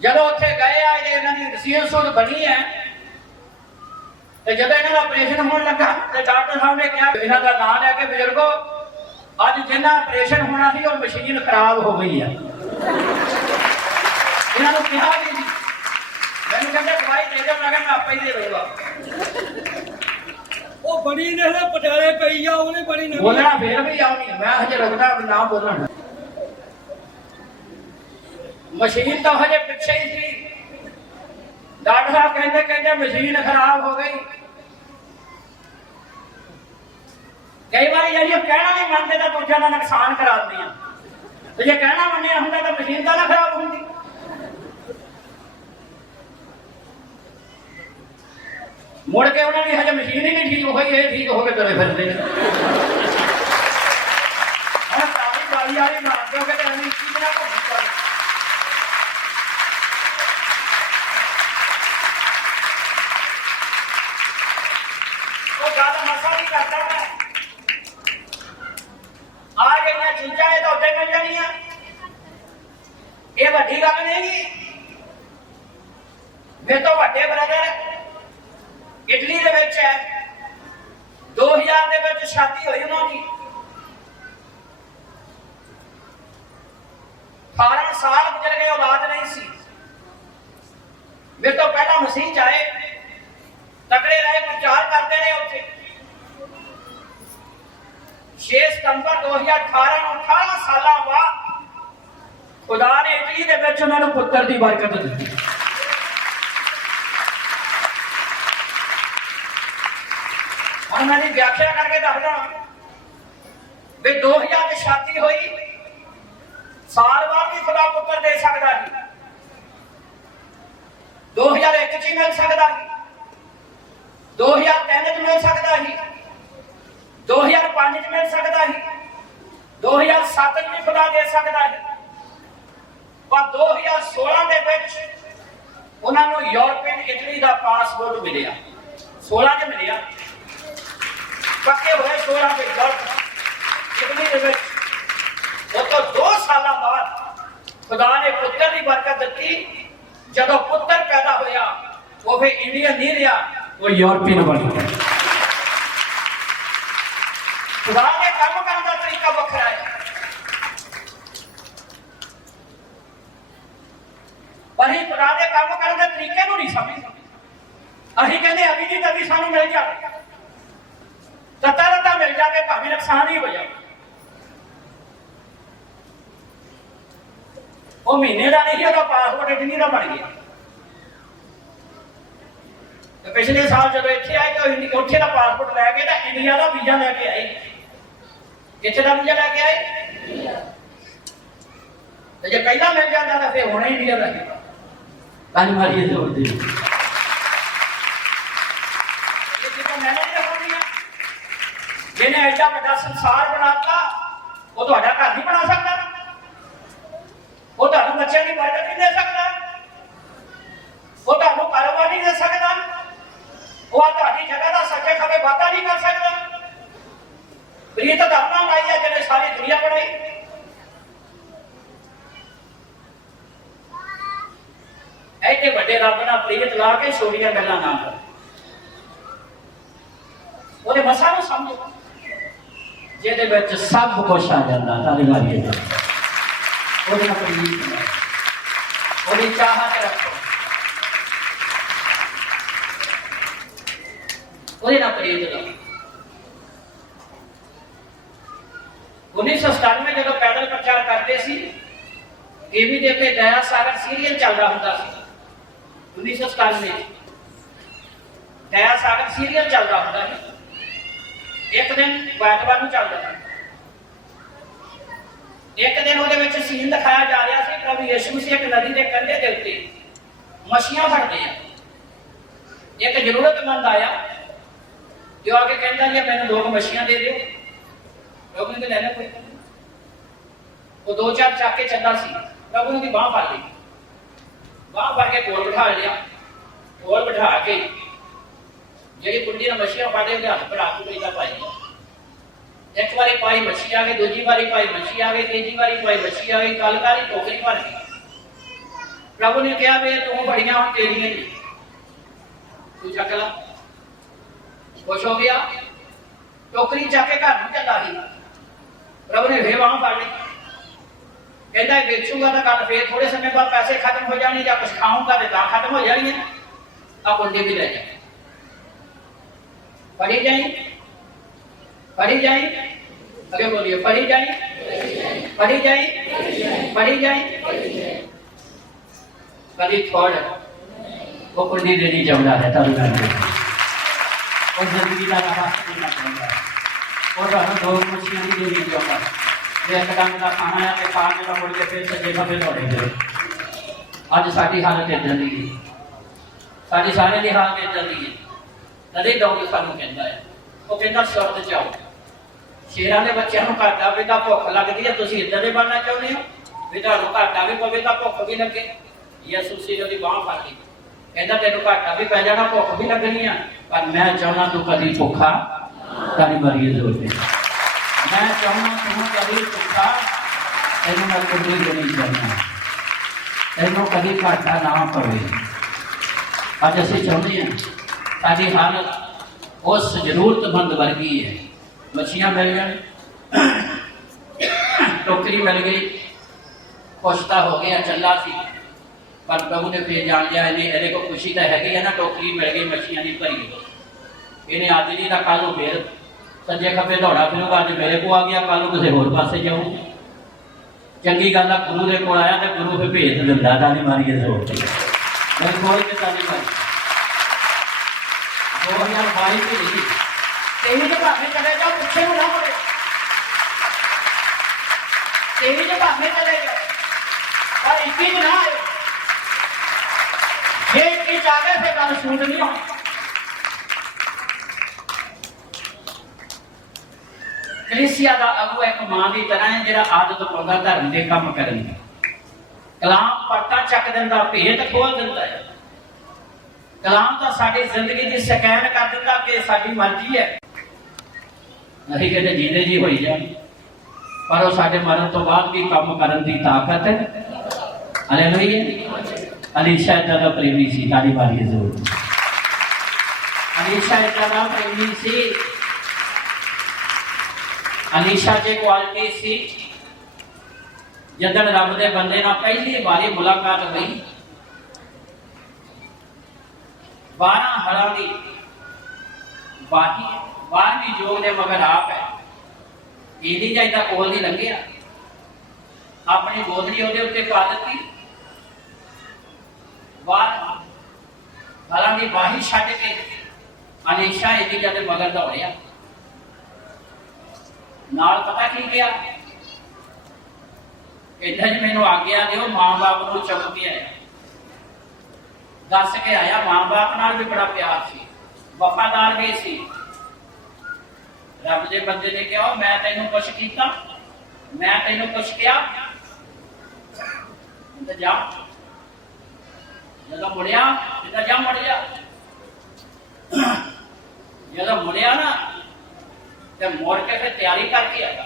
जब उत्थे गए आ, इन्हां दी रसीद सूद बनी है, तो जब इन्हां दा ऑपरेशन होने लगा तो डॉक्टर साहब ने कहा, इन्हां दा नाम लैके बुजुर्गो अज जिन्ना ऑपरेशन होना सी वो मशीन खराब हो गई है। इन्हां नूं कहा भी नहीं, मैंने कहते दवाई दे दो, मैं आपे ही दे दूंगा। वो बड़ी ने पटियाले पई आ, उन्हें बड़ी नहीं बोलना फिर भी आउनी, मैं हजे लगदा ना बोलना। मशीन तो हजे पिछे ही थी। डॉक्टर साहब कहते कहते मशीन खराब हो गई। कई बार ये कहना नहीं मानते तो दूसरा का नुकसान करा दिया, तो ये कहना मनिया होंगे तो मशीन तो ना खराब होंगी। मुड़ के उन्होंने हजे मशीन ही नहीं ठीक हो गई, ये ठीक हो गए तुरे फिरते वाली मार दोगे तो हमें इसी बिना को मसा भी करता है। आज इन चीजा तो उत्ते मिल जानिया, ये वड्डी गल नहीं। मेरे तो वड्डे ब्रदर इटली दे विच है, 2000 दे विच शादी हुई उन्होंने, 18 साल गुजर गए, औलाद नहीं सी। मेरे तो पहला मसीह आए, तगड़े रहे, प्रचार करते रहे। उत्थे 6 सितंबर 2018 ਨੂੰ 18 साल बाद खुदा ने इटली दे विच उन्हां नूं पुत्तर दी बरकत दी। हुण मैं व्याख्या करके दसदा भी 2000 की शादी हुई, साल बाद भी खुदा पुत्तर दे सकता है, 2001 च मिल सकता है, 2003 च मिल सकता है, 2005 च मिल सकता है, 2007 च भी खुदा दे सकता है। पर 2016 ਦੇ ਵਿੱਚ ਉਹਨਾਂ ਨੂੰ यूरोपियन इटली का पासपोर्ट मिलिया, 16 च मिलिया, पक्के हुए 16 के इटली ਦੇ ਵਿੱਚ। वो तो 2 साल बाद खुदा ने पुत्र की बरकत दी। जब पुत्र पैदा होया ਉਹ ਫਿਰ ਇੰਡੀਅਨ ਨਹੀਂ ਰਿਹਾ, ਉਹ ਯੂਰਪੀਅਨ ਬਣ ਗਿਆ। ਖੁਦਾ ਦੇ ਕੰਮ ਕਰਨ ਦਾ ਤਰੀਕਾ ਵੱਖਰਾ ਹੈ। ਪਰ ਅਸੀਂ ਖੁਦਾ ਦੇ ਕੰਮ ਕਰਨ ਦੇ ਤਰੀਕੇ ਨੂੰ ਨਹੀਂ ਸਮਝਦੇ। ਅਸੀਂ ਕਹਿੰਦੇ ਅਭੀ ਦੀ ਤਭੀ ਸਾਨੂੰ ਮਿਲ ਜਾਵੇ, ਤਤਾ ਮਿਲ ਜਾਵੇ, ਭਾਵੇਂ ਨੁਕਸਾਨ ਹੀ ਹੋ ਜਾਵੇ। ਉਹ ਮਹੀਨੇ ਦਾ ਨਹੀਂ, ਉਹਦਾ ਪਾਸਪੋਰਟ ਇਟਲੀ ਦਾ ਬਣ ਗਿਆ। ਤੇ ਪਿਛਲੇ ਸਾਲ ਜਦੋਂ ਇੱਥੇ ਆਏ ਤਾਂ ਉੱਥੇ ਦਾ ਪਾਸਪੋਰਟ ਲੈ ਕੇ ਤਾਂ ਇੰਡੀਆ ਦਾ ਵੀਜ਼ਾ ਲੈ ਕੇ ਆਏ। ਕਿੱਥੇ ਦਾ ਵੀਜ਼ਾ ਲੈ ਕੇ ਆਏ? ਤੇ ਜੇ ਪਹਿਲਾਂ ਮਿਲ ਜਾਂਦਾ ਤਾਂ ਫਿਰ ਹੁਣੇ ਇੰਡੀਆ ਦਾ ਹੀ। ਪੰਜ ਮਾਰੀਏ ਜ਼ੋਰ ਦੇ। ਜਿਹਨੇ ਐਡਾ ਵੱਡਾ ਸੰਸਾਰ ਬਣਾਤਾ, ਉਹ ਤੁਹਾਡਾ ਘਰ ਨਹੀਂ ਬਣਾ ਸਕਦਾ? ਉਹ ਤੁਹਾਨੂੰ ਬੱਚਿਆਂ ਦੀ ਬਰਕਤ ਨਹੀਂ ਦੇ ਸਕਦਾ? ਉਹ ਤੁਹਾਨੂੰ ਕਾਰੋਬਾਰ ਨਹੀਂ ਦੇ ਸਕਦਾ? ਉਹ ਤੁਹਾਡੀ ਜਗ੍ਹਾ ਦਾ ਸੱਚੇ ਖੱਬੇ ਵਾਧਾ ਨਹੀਂ ਕਰ ਸਕਦਾ? ਪ੍ਰੀਤ ਧਰਮਾਂ ਲਾਈ ਹੈ ਜਿਹਨੇ ਸਾਰੀ ਦੁਨੀਆ ਬਣਾਈ। ਐਡੇ ਵੱਡੇ ਰੱਬ ਨਾਲ ਪ੍ਰੀਤ ਲਾ ਕੇ ਛੋਟੀਆਂ ਗੱਲਾਂ ਨਾ ਕਰ। ਉਹਦੇ ਮਸਾਂ ਨੂੰ ਸਮਝੋ ਜਿਹਦੇ ਵਿੱਚ ਸਭ ਕੁਛ ਆ ਜਾਂਦਾ। ਤਾਰੇ ਵਾਲੀ ਉਹਦੇ ਨਾਲ ਪ੍ਰੀਤ ਨਾਲ, ਉਹਦੀ ਚਾਹਤ ਰੱਖੋ, ਉਹਦੇ ਨਾਲ ਪ੍ਰੀਤ ਨਾਲ। 1997 ਜਦੋਂ ਪੈਦਲ ਪ੍ਰਚਾਰ ਕਰਦੇ ਸੀ, ਟੀਵੀ ਦੇ ਉੱਤੇ ਦਇਆ ਸਾਗਰ ਸੀਰੀਅਲ ਚੱਲਦਾ ਹੁੰਦਾ ਸੀ। 1997 ਦਇਆ ਸਾਗਰ ਸੀਰੀਅਲ ਚੱਲਦਾ ਹੁੰਦਾ ਸੀ। ਇੱਕ ਦਿਨ ਐਤਵਾਰ ਨੂੰ ਚੱਲਦਾ ਸੀ। ਇੱਕ ਦਿਨ ਉਹਦੇ ਵਿੱਚ ਸੀਨ ਦਿਖਾਇਆ ਜਾ ਰਿਹਾ ਸੀ, ਪ੍ਰਭੂ ਯਿਸੂ ਮਸੀਹ ਇੱਕ ਨਦੀ ਦੇ ਕੰਢੇ ਦੇ ਉੱਤੇ ਮੱਛੀਆਂ ਫੜਦੇ ਆ। ਇੱਕ ਜ਼ਰੂਰਤਮੰਦ ਆਇਆ ਜੋ ਆ ਕੇ ਕਹਿੰਦਾ ਜੀ ਮੈਨੂੰ 2 ਮੱਛੀਆਂ ਦੇ ਦਿਓ। ਪ੍ਰਭੂ ਨੇ ਲੈ ਲਿਆ ਕੋਈ। ਉਹ 2-4 ਚੱਕ ਕੇ ਚੱਲਦਾ ਸੀ। ਪ੍ਰਭੂ ਨੇ ਬਾਂਹ ਫੜ ਲਈ, ਬਾਂਹ ਫੜ ਕੇ ਕੋਲ ਬਿਠਾ ਲਿਆ। ਕੋਲ ਬਿਠਾ ਕੇ ਜਿਹੜੀ ਕੁੰਡੀ ਨਾਲ ਮੱਛੀਆਂ ਫੜਦੇ ਉਹਦੇ ਹੱਥ ਭਰਾ ਕੇ ਪੈਦਾ ਪਾਈ। ਇੱਕ ਵਾਰੀ ਪਾਈ ਮੱਛੀ ਆ ਗਈ, ਦੂਜੀ ਵਾਰੀ ਪਾਈ ਮੱਛੀ ਆ ਗਈ, ਤੀਜੀ ਵਾਰੀ ਪਾਈ ਮੱਛੀ ਆ ਗਈ, ਕਲਕਾਰੀ ਟੋਕਰੀ ਭਰ ਗਈ। ਪ੍ਰਭੂ ਨੇ ਕਿਹਾ ਵੀ ਤੂੰ ਬੜੀਆਂ ਹੁਣ ਤੇਰੀਆਂ ਹੀ, ਤੂੰ ਚੱਕ ਲਾ। ਖੁਸ਼ ਹੋ ਗਿਆ, ਟੋਕਰੀ ਚੱਕ ਕੇ ਘਰ ਨੂੰ ਚੱਲਾ ਸੀ। ਪ੍ਰਭੂ ਨੇ ਫੇਰ ਬਾਂਹ ਫੜ ਲਈ, ਕਹਿੰਦਾ ਵੇਚੂਗਾ ਤਾਂ ਕੱਲ ਫੇਰ ਥੋੜੇ ਸਮੇਂ ਬਾਅਦ ਪੈਸੇ ਖਤਮ ਹੋ ਜਾਣੇ, ਜਾਂ ਕੁਛ ਖਾਊਂਗਾ ਤੇ ਤਾਂ ਖਤਮ ਹੋ ਜਾਣੀਆਂ। ਆ ਕੁੰਡੀ ਵੀ ਲੈ ਜਾ, पढ़ी जाए, पढ़ी जाए, अगे बोलिए पढ़ी जाए, पढ़ी जाए, पढ़ी जाए। कभी थोड़ा वो कुंडी देनी चाहता है तब और जिंदगी का रास्ता देना चाहता है। और हम 2 मछलियां नहीं देनी चाहता। ये कदम का खाना है कि पाँच का मुड़ के फिर सजे का फिर दौड़े गए। आज साड़ी हालत इधर दी है, साड़ी सारे की हालत इधर दी है। नदी डॉक्टर सानू कहता है, वो कहता शब्द चाहो। शेरां दे बच्चों को घाटा भी तो भुख लगती है, तुम इधर दे बनना चाहते हो भी तुहानू घाटा भी पवे तो भुख भी लगे। यसू मसीह दी बांह फड़ ली, कहता तेनू घाटा भी पै जाना, भुख भी लगनी है, पर मैं चाहना तू कभी भुखा तारी मरीज हो जाए। मैं चाहना तू कभी भुखा, तेनू मैं कुंडी नहीं चाहना, तेनू कभी घाटा ना पवे। अज असीं चाहुंदे हां साडी हालत उस जरूरतमंद वर्गी है। मछलियां मिल गई, टोकरी मिल गई, खुशता हो गया, चला सी। पर प्रभु ने फिर जान लिया ये को खुशी तो हैगी है ना, टोकरी मिल गई, मछलियां नहीं भरी। इन्हें अज नहीं तो कल फिर सज्जे खब्बे दौड़ा फिरूगा। अज मेरे को आ गया, कल किसी होर पासे जाऊँ। चंगी गल गुरु के कोल आया तो गुरु फिर भेज दिंदा। ताली मारिए जोर से, मैं खोल के ताली मारी। 2022 की लिखी तेवी के भावे चले जाओ, पिछे को ना मुड़े। तेवी के भावे चले जाओ और 21 ना आए। ये 21 आ गए फिर गल सूट नहीं होनी। कलीसिया का अगुआ एक मां की तरह है जिहड़ा आदत पाउंदा धर्म के काम करन दी। कलाम पट्टा चक दिंदा, भेत खोल दिंदा है। कलाम तो साड़ी जिंदगी की स्कैन कर दिता कि साड़ी मर्जी है। असीं कहते जींदे जी होई जाए, पर वो साडे मरण तो बाद भी काम करन दी ताकत है। हालेलुया। अलीशा दा प्रेमी सी, ताली मारिए जरूर। अलीशा इतना ना प्रेमी सी, अलीशा च क्वालिटी सी, जदन रब दे बंदे नाल पहली बारी मुलाकात हुई 12 हड़ां दी बाही 12वीं जोग दे मगर आप है एलीजा इदा कोल नहीं लंघिया, अपनी गोदरी ओदे उत्ते पा दित्ती, 12 हड़ां दी बाही छड्ड के अलीशा एलीजा दे मगर दौड़िया। नाल पता की गया, कहता जी मैनू आग्ञा दिओ मां बाप को चुक के आया, दस के आया। मां बाप नाल भी बड़ा प्यार सी, वफादार भी सी। रब दे बंदे ने कहा मैं तेनू कुछ कीता, मैं तेनू कुछ किया, जा जदों मुड़िया जा मुड़ जा, जदों मुड़िया ना तो मुड़ के फिर तैयारी करके आया।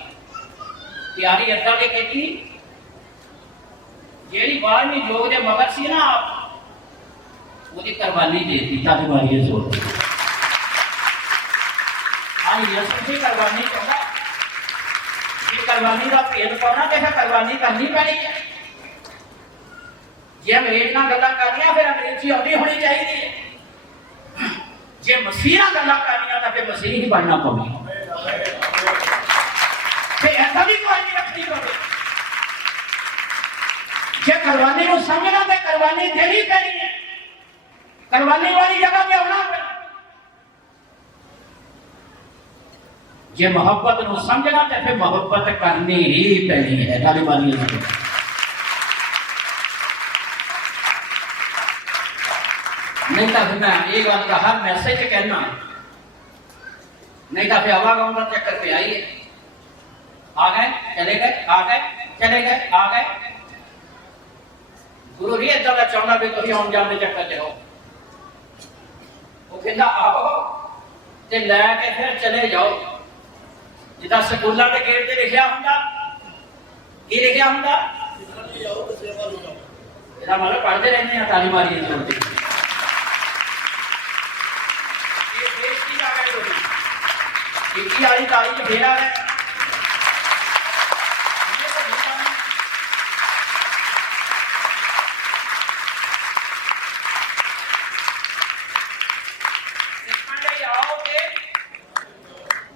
तैयारी इदा की की जेड़ी 12वीं जोग दे मगर सी ना आप ਉਹਦੀ ਕੁਰਬਾਨੀ ਦੇ ਦਿੱਤੀ। ਤੁਹਾਡੀ ਵਾਰੀ ਹੈ ਜ਼ੋਰ ਆਈ ਯਸੂ ਦੀ ਕੁਰਬਾਨੀ ਕਹਿੰਦਾ ਇਹ ਕੁਰਬਾਨੀ ਦਾ ਭੇਦ ਪਾਉਣਾ ਤੇ ਫਿਰ ਕੁਰਬਾਨੀ ਕਰਨੀ ਪੈਣੀ ਹੈ। ਜੇ ਅੰਗਰੇਜ਼ ਨਾਲ ਗੱਲਾਂ ਕਰਨੀਆਂ ਫਿਰ ਅੰਗਰੇਜ਼ੀ ਆਉਂਦੀ ਹੋਣੀ ਚਾਹੀਦੀ ਹੈ, ਜੇ ਮਸੀਹ ਨਾਲ ਗੱਲਾਂ ਕਰਨੀਆਂ ਤਾਂ ਫਿਰ ਮਸੀਹ ਹੀ ਬਣਨਾ ਪਊਗਾ। ਤੇ ਐਸਾ ਵੀ ਕੋਈ ਨਹੀਂ ਰੱਖਣੀ ਪਵੇ, ਜੇ ਕੁਰਬਾਨੀ ਨੂੰ ਸਮਝਣਾ ਤੇ ਕੁਰਬਾਨੀ ਦੇਣੀ ਪੈਣੀ ਹੈ, कुर्बानी वाली जगह पे होना है। जे मोहब्बत को समझना तो फिर मोहब्बत करनी ही पैनी है। तालिबानी नहीं तो फिर मैं ये बात का हर मैसेज कहना, नहीं तो फिर आवागम का चक्कर पे आई है, आ गए चले गए, आ गए चले गए, आ गए। गुरु नहीं इदा का चाहता भी तुम आउन जान के चक्कर च हो। वो कहता आओ ते लैके फिर चले जाओ, जिदा स्कूलों के गेट से लिखा होंगे की लिखा होंगे, मतलब पढ़ते रहते हैं। ताली मारी वाली ताली च फेर आ गए।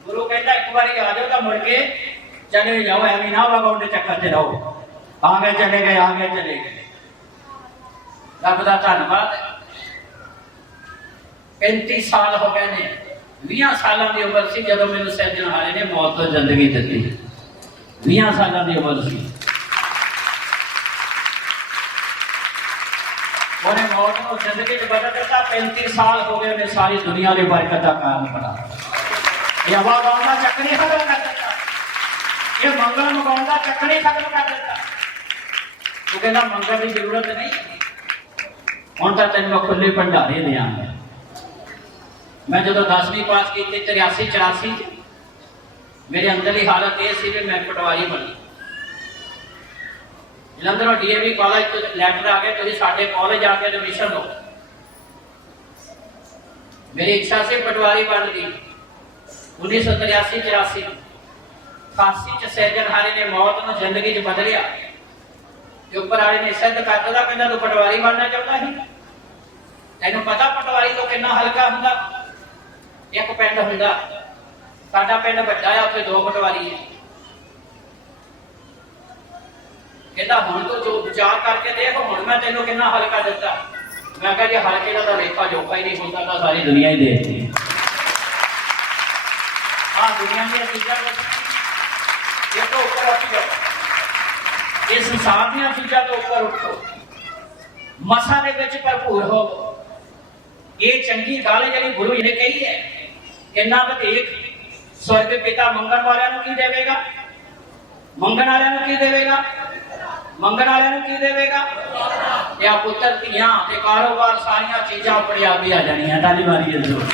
गुरु कहता एक बार आ जाओ तो मुड़ के चले जाओ, एवं ना लगाओ चक्कर से रहो। आ गए चले गए, आ गए चले गए। रब का धन्यवाद। 35 साल हो गए ने, 20 साल की उम्र सी जब मैंने सैजनहारे ने मौत तो जिंदगी दी। 20 साल की उम्र सी, उन्हें मौत को जिंदगी बदल दिता। 35 साल हो गए, उन्हें सारी दुनिया की बरकत का कारण बना। ये आवागम का चक्कर ही खत्म कर दिता, ये मंगल मकान का चक्कर ही खत्म कर दिता। तो कहना मंगल की जरूरत नहीं, हम तो तेन मैं खुले भंडारे देंगे। मैं जो 10वीं पास की 83-84 मेरे अंदरली हालत यह सी कि मैं पटवारी बनी। जलंधरों DAV कॉलेज तो लैटर आ गए, तुम साढ़े कॉलेज आके एडमिशन लो। मेरी इच्छा से पटवारी बन गई। 1983-84 88 सैजनहारे ने मौत को जिंदगी च बदलिया। उपर वाले ने सिद्ध कर दिया, कहना तू पटवारी बनना चाहता है। तेन पता पटवारी तो कितना हल्का होंगे। एक पिंड होंगे, साडा पिंड वड्डा है, उत्थे 2 पटवारी है। कहता हुण तू जो विचार करके देख, हुण मैं तेनों कितना हल्का दिता। मैं कहा जी हल्के का तो लेखा जोखा ही नहीं होता, तो सारी दुनिया ही देखती है। हाँ दुनिया की चीज़ा ये तो ऊपर उठ जाओ, इस संसार दी चीज़ों तो ऊपर उठो, मसा दे विच भरपूर हो। ये चंगी गल जी गुरु जी ने कही है, किन्ना वधेक स्वर्ग पिता मंगण वालियां की देवेगा, मंगण वालियां की देवेगा, मंगण वालियां की देवेगा। या पुत्र धियां ते कारोबार सारिया चीज़ां अपने आप ही आ जानियां। ताली मारिए जरूर।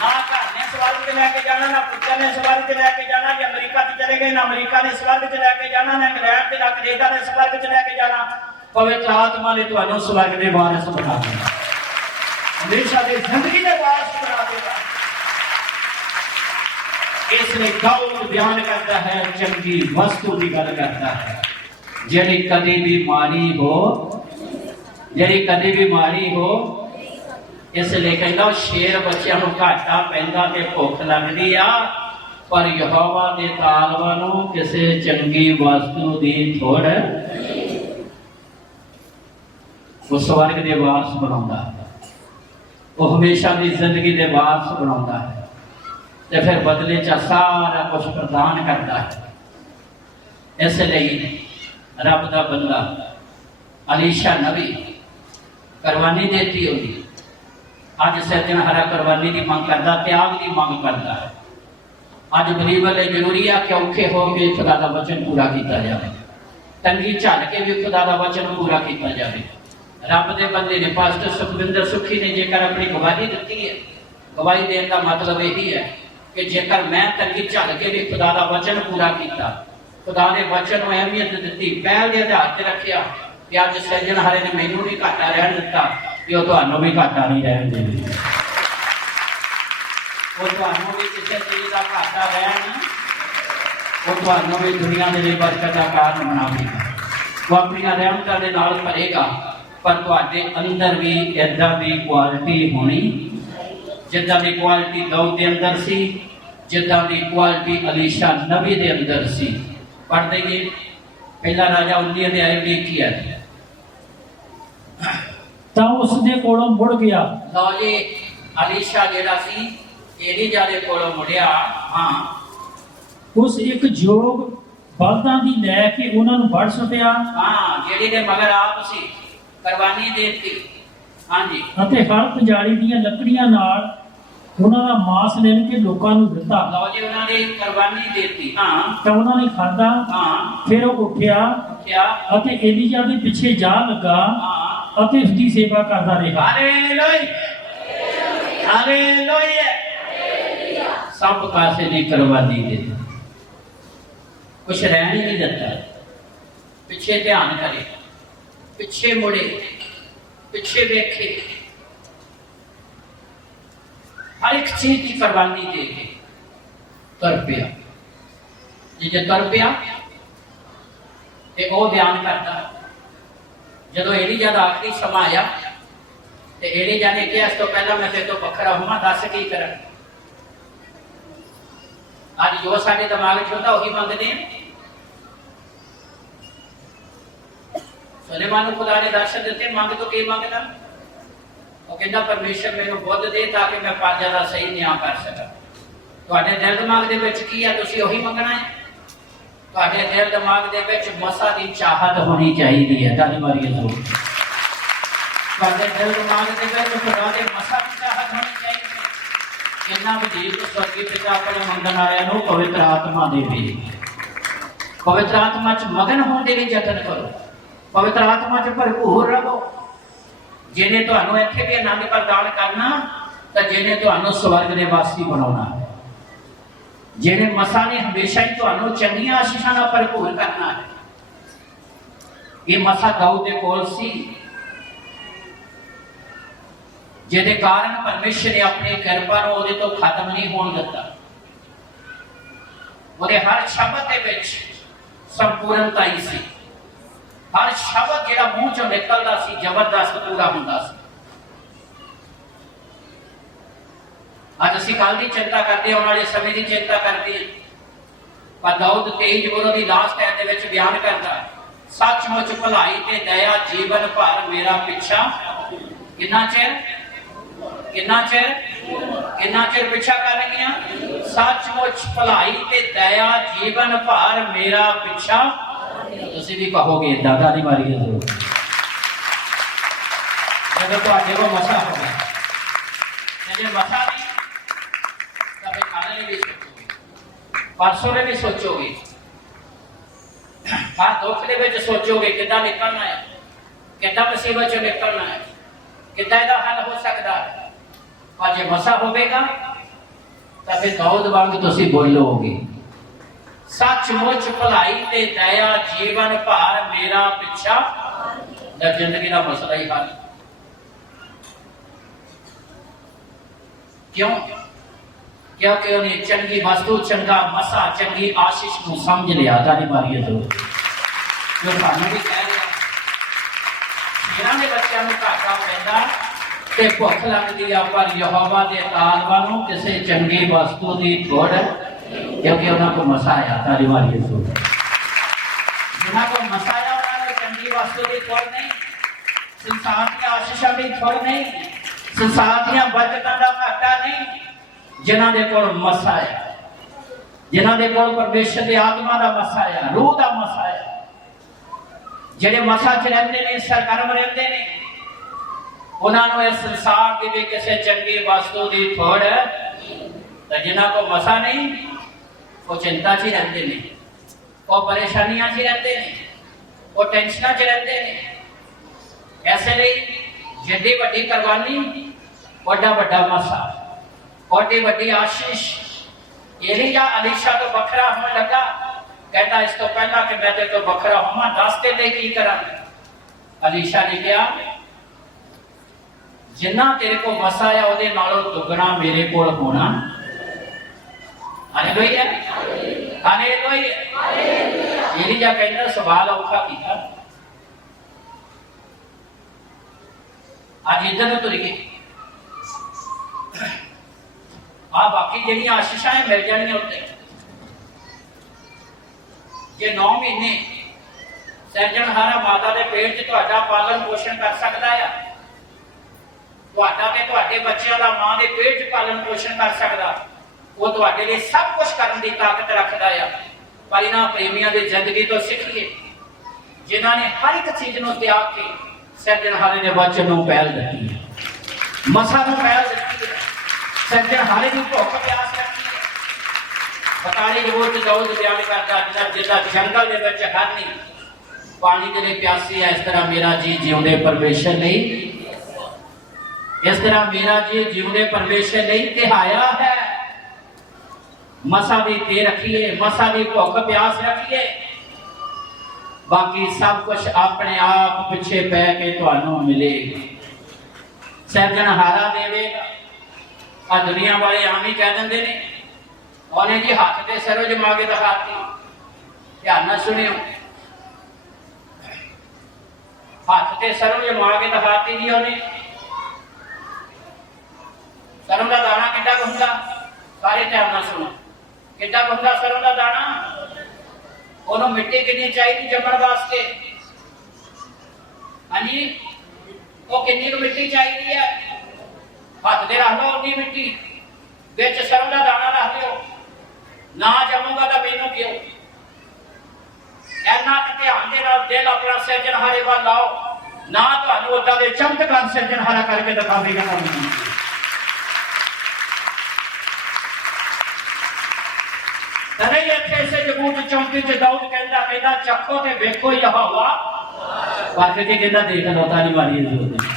ना घर ने स्वर्ग च लैके जाना, ना पुत्र ने स्वर्ग च लैके जाना। जे अमरीका च चले गए, ना अमरीका ने स्वर्ग च लैके जाना, ना इंग्लैंड ना कनेडा ने स्वर्ग च लैके जाना। पवित्र आत्मा ने तुहानू स्वर्ग दे वारिस बना देना, हमेशा की जिंदगी के वारिस बना देगा। इसलिए दाऊद बयान करता है, चंगी वस्तु की गल करता है जिहड़ी कदी भी माड़ी हो, जिहड़ी कदी भी माड़ी हो। इसलिए कहता शेर बच्चों को घाटा पैंदा ते भुख लगदी आ, पर यहोवा दे तालवां नूं किसी चंगी वस्तु दी थोड़ वो स्वर्ग दे वारस बनाउंदा है, वो हमेशा की जिंदगी दे वारस बनाउंदा है, ते फिर बदले च सारा कुछ प्रदान करता है। इसलिए रब दा बंदा अलीशा नबी कुर्बानी देती होगी, अज सज्जन हरा कुर्बानी की मंग करता, त्याग की मंग करता है। अज बलीवर लिए जरूरी है कि औखे हो के खुदा का वचन पूरा किया जाए, तंगी झल के भी खुदा का वचन पूरा किया जाए। रब के बंदे ने पास्टर सुखविंदर सुखी ने जेकर अपनी गवाही दी है, गवाही देने का मतलब यही है कि जेकर मैं तंगी झल के भी खुदा का वचन पूरा किया, खुदा ने वचन को अहमियत दी, पहल के आधार पर रखा कि अज सज्जन हरे ने मैनू भी घाटा रहन दिता, कि वह तुहानू भी घाटा नहीं रहन देगी, वो तुहानू भी किसी चीज का घाटा रहन, वो तुहानू भी दुनिया के लिए बरकत का कारण बनावेगा, वो अपनी रहमतां दे नाल भरेगा। पर तुहाडे अंदर भी इदां दी क्वालिटी होनी, जिद्दां दी क्वालिटी दाऊद दे अंदर सी, जिद्दां दी क्वालिटी अलीशा नबी दे अंदर सी। पढ़ दईए पहला राजा 19 अध्याय की है। ਤਾਂ ਉਸ ਦੇ ਕੋਲੋਂ ਮੁੜ ਗਿਆ। ਲਓ ਜੀ ਅਲੀਸ਼ਾ ਜਿਹੜਾ ਸੀ ਏਲੀਜਾ ਦੇ ਕੋਲੋਂ ਮੁੜਿਆ। ਹਾਂ, ਉਸ ਇੱਕ ਜੋਗ ਬਲਦਾਂ ਦੀ ਲੈ ਕੇ ਉਹਨਾਂ ਨੂੰ ਵੱਢ ਸੁੱਟਿਆ। ਹਾਂ, ਜਿਹੜੀ ਦੇ ਮਗਰ ਆਪ ਸੀ ਕੁਰਬਾਨੀ ਦੇ ਦਿੱਤੀ। ਹਾਂਜੀ, ਅਤੇ ਹਰ ਪੰਜਾਲੀ ਦੀਆਂ ਲੱਕੜੀਆਂ ਨਾਲ ਉਹਨਾਂ ਦਾ ਮਾंस ਲੈਣ ਕੇ ਲੋਕਾਂ ਨੂੰ ਦਿੱਤਾ। ਲਓ ਜੀ ਉਹਨਾਂ ਨੇ ਕੁਰਬਾਨੀ ਦੇ ਦਿੱਤੀ। ਹਾਂ, ਤਾਂ ਉਹਨਾਂ ਨੇ ਖਾਧਾ। ਹਾਂ, ਫਿਰ ਉਹ ਉੱਠਿਆ ਉੱਠਿਆ ਅਤੇ ਏਲੀਜਾ ਦੇ ਪਿੱਛੇ ਜਾ ਲੱਗਾ ਹਾਂ, ਅਤੇ ਉਸ ਦੀ ਸੇਵਾ ਕਰਦਾ ਰਿਹਾ। Hallelujah, hallelujah. सब पासे ने कुर्बानी दे दी, कुछ रहने नहीं देता, पिछे ध्यान करे, पिछे मुड़े, पिछे देखे, हर एक चीज की कुर्बानी दे के तुर पिया। जे तुर पिया ते वो ध्यान करता। जदों एलीजा का आखिरी समा आया तो एलीजा ने कहा, इस तो पहला मैं तेरे तो बखरा हुआ, दस की कर। अज जो साडे दिमाग च होंदा उही मंगदे हैं। सुलेमान को खुदा ने दर्शन दिते, मंग तो की मंगदा? वो कहता परमेश्वर मैनू बुद्ध दे ताकि मैं प्रजा का सही न्याय कर सका। तुहाडे दिल दिमाग दे विच की है, तुसीं उही मंगना है। तुहाडे दिल दिमाग दे विच मसा दी चाहत होनी चाहिए है। ताली मारिए जरूर। तुहाडे दिल दिमाग दे विच खुदा दे मसा दी चाहत होनी चाहिए। इन्ना वधीक स्वर्गीय पिता अपने मंगण वालियां नूं पवित्र आत्मा देवे। पवित्र आत्मा च मगन होने के लिए यतन करो, पवित्र आत्मा च भरपूर रहो। जिन्हें तुहानू इत्थे भी आनंद प्रदान करना, तो जिन्हें तुहानू स्वर्ग दे वासी बनाउणा, जिन्हें मसा ने हमेशा ही तुहानू चंगियां आशीषां नाल भरपूर करना है। ये मसा दाऊद दे कोल सी, जिहदे कारण परमेश्वर ने अपनी कृपा नूं उहदे तो खत्म नहीं होण दित्ता। उहदे हर शब्द दे विच संपूर्णता ही सी। हर शब्द जिहड़ा मूँह चों निकलदा सी जबरदस्त पूरा हुंदा सी। अज असीं कल की चिंता करते, आने वाले समय की चिंता करते हैं, पर दाऊद 23 की लास्ट टाइम के बयान करता है, सचमुच भलाई ते दया जीवन भर मेरा पिछा। कितना चिर, कितना चिर, कितना चिर पिछा कर रही हैं? सचमुच भलाई ते दया जीवन भर मेरा पिछा। तुसीं भी कहोगे दादा दी मारी जरूर। जब तुहाडे कोल मसा होगा, जे मसा नहीं तो फिर कल ने भी सोचोगे, परसों ने भी सोचोगे, हर दुख दे विच सोचोगे किद्दां निकलना है, किद्दां मुसीबत चों निकलना है, किद्दां इहदा हल हो सकता है। पर जे मसा होगा तो फिर दाऊद वांग तुसीं बोलोगे, सचमुच भलाई ते दया जीवन भर मेरा पिछा। या जिंदगी का मसला ही हल। क्यों? क्योंकि उन्हें चंगी वस्तु, चंगा मसा, चंगी आशीष को समझ लिया। तारी मारिए तो जो सानू भी कह रहा शेरां दे बच्चों को घाटा पैंदा ते भुख लगदी आ, पर यहोवा दे तालबां नूं किसी चंगी वस्तु की थोड़, क्योंकि उन्हां को मसा आया। तारी मारिए तो जिन्हां को मसा आया उन्हां को चंगी वस्तु की थोड़ नहीं, संसार की आशीषां की थोड़ नहीं, संसार दी बरकतां दा घाटा नहीं। जिन्हां दे कोल मसा आया, जिन्हां दे कोल परमेश्वर दी आत्मा दा मसा आया, रूह दा मसा आया, ਜਿਹੜੇ ਮਸਾ ਚ ਰਹਿੰਦੇ ਨੇ, ਸਰਗਰਮ ਰਹਿੰਦੇ ਨੇ, ਉਹਨਾਂ ਨੂੰ ਇਸ ਸੰਸਾਰ ਦੀ ਵੀ ਕਿਸੇ ਚੰਗੀ ਵਸਤੂ ਦੀ ਥੋੜ। ਤਾਂ ਜਿਨ੍ਹਾਂ ਕੋ ਮਸਾ ਨਹੀਂ ਉਹ ਚਿੰਤਾ 'ਚ ਹੀ ਰਹਿੰਦੇ ਨੇ, ਉਹ ਪਰੇਸ਼ਾਨੀਆਂ 'ਚ ਹੀ ਰਹਿੰਦੇ ਨੇ, ਉਹ ਟੈਨਸ਼ਨਾਂ 'ਚ ਰਹਿੰਦੇ ਨੇ। ਐਸੇ ਲਈ ਜਿੱਡੀ ਵੱਡੀ ਕੁਰਬਾਨੀ, ਵੱਡਾ ਵੱਡਾ ਮਸਾ, ਓਡੀ ਵੱਡੀ ਆਸ਼ੀਸ਼। ਏਲੀਆ ਅਲੀਸ਼ਾ ਤੋਂ ਵੱਖਰਾ ਹੋਣ ਲੱਗਾ, कहता इस तो पहला कि मैं तेरे तो बखरा होवा, दस ते ले की करा। अलीशा ने कहा जिन्ना तेरे को मसा है ओदे नालों दुगना मेरे कोल होना। Hallelujah, hallelujah. एलिया कहता सवाल औखा कीता, आज इधर तुर गए आ बाकी जेड़ियां आशीषां मिल जानियां उत्ते। जे 9 महीने सिरजणहारा माता के पेट च तुहाडा पालन पोषण कर सकता है, तुहाडा ते तुहाडे बच्चों का मां के पेट च पालन पोषण कर सकता, वो तुहाडे लिए सब कुछ करने की ताकत रखता है। पर इन्हां प्रेमियों की जिंदगी तो सीखिए जिन्हां ने हर एक चीज नूं त्याग के सिरजणहारे के वचन नूं पहल दी है, मसा नूं पहल दी है, सिरजणहारे की भुख प्यास रखी। बताली जबूत दाऊद बयान करता जिदा जंगल दे विच हरनी पानी दे लिए प्यासी है, इस तरह मेरा जी जिउंदे परमेश्वर नहीं, इस तरह मेरा जी जिउंदे परमेश्वर नहीं तिहाया है। मसा भी दे रखिए, मसा भी भुख प्यास रखिए, बाकी सब कुछ अपने आप पिछे पै के तुहानू मिलेगा। सिरजणहारा देवेगा। आ दुनिया वाले आम ही कह देंगे ने उन्हें जी हाथ से सरो जमा के दिखाती। ध्यान न सुनियो, हाथ से सरो जमा के दिखाती जी उन्हें। सरों का दाना किड्डा हुंदा, सारे ध्यान न सुनो, किड्डा हुंदा सरों का दाना। उन्होंने मिट्टी कितनी चाहिए जमण वास्ते? हाँ जी, वो कितनी मिट्टी चाहिए है? हाथ से रख लो उन्नी मिट्टी, बिच सरों का दाना रख लो। ना जमूंगा तो मैनू क्यों? ऐना ध्यान दे नाल दिल अपना सिरजणहारे वाल लाओ, ना तुहानू उदां दे चमत्कार सिरजणहारा करके दिखावेगा ना। तदे इत्थे इसे जबूत 34 च दाऊद कहंदा चखो ते वेखो यहोवा। बाकी के कहंदा देख लो। ताली मारिए जोर।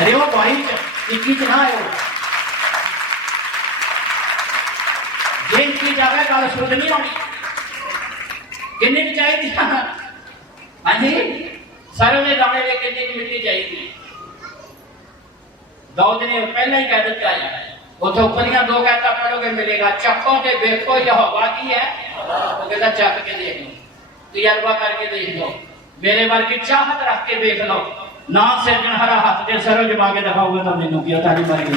अरे वो 22 च 21 च ना आयो जेल की जावे गल सुध नहीं आनी। किन्नी की चाहिए? हाँ जी, सरों के दाने में किन्नी की मिट्टी चाहिए? दाऊद ने पहले ही कह दिता है, उतो ऊपरियां 2 कहता पढ़ोगे मिलेगा, चखो ते देखो यहोवा की है। वो कहता चख के देख लो, तजर्बा करके देख लो, मेरे वर्गी चाहत रख के देख लो। ना सिरजणहारा हाथ के सरों जमा के दिखाओगे तो मैनू की तारी मारी।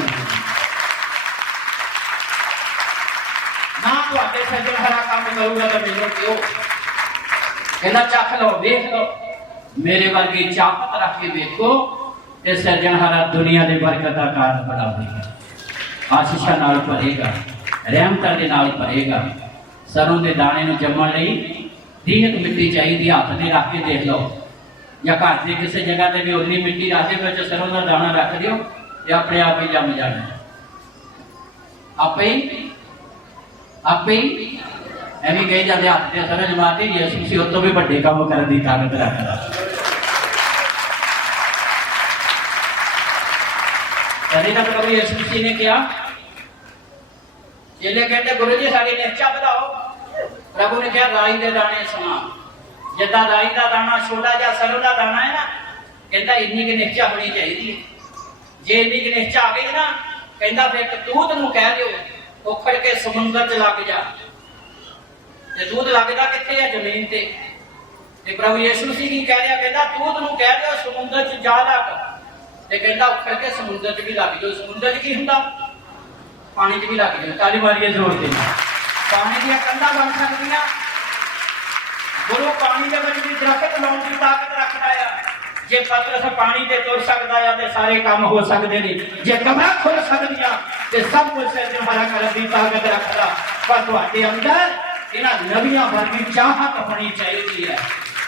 ना तुहाडे सिरजणहारा काम करूंगा तो मैनू क्यों? कहना चख लो, देख लो, मेरे वर्गी चाहत रख के देखो, ते सिरजणहारा दुनिया की बरकत का कारण बना देगा, आशीषां नाल भरेगा, रहमतां दे नाल भरेगा। सरों के दाने नूं जम्मण लई 30 मिट्टी चाहिए, हाथ ने रख के देख लो, या घर की किसी जगह से भी उन्नी मिट्टी रख के सरों का दाना रख दियो, ये अपने आप ही जम जाना। आपे ही एवं कही जाते हाथ से सरों जमाते यीशु सी उस तो भी बड़े काम करने की ताकत रखता। तभी तक कभी यीशु मसीह ने किया, चेले कहते गुरु जी साड़ी निश्चा बताओ। प्रभु ने कहा राई के दाने समान, जिदा राई का दाना छोटा जा सरों का दाना है ना, कहता इन्नी की निश्चा होनी चाहिए जे इन्नी की निश्चा आ गई ना कहता फिर तूत नूं कह दिओ उखड़ के समुंदर च लग जा ते दूध लगदा कित्थे है जमीन ते प्रभु यीशु मसीह की कह रहा कहता तूत नूं कह दिओ समुंदर च जा लग ते कहता उखड़ के समुंदर च भी लग जाओ समुंदर च की हुंदा पानी च भी लग जाओ ताली मारिए जोर दे पानी दी कंधा बन सकदियां गुरु पानी दे विच भी दरखत लाउण दी ताकत रखदा है जे पतरस पानी ते तुर सकदा है ते सारे काम हो सकदे ने जे कमरा खुल सकदियां ते सब कुछ सिरजणहारा करन दी ताकत रखदा पर तुहाडे अंदर इन्हां नबियां वर्गी चाहत होनी चाहिए है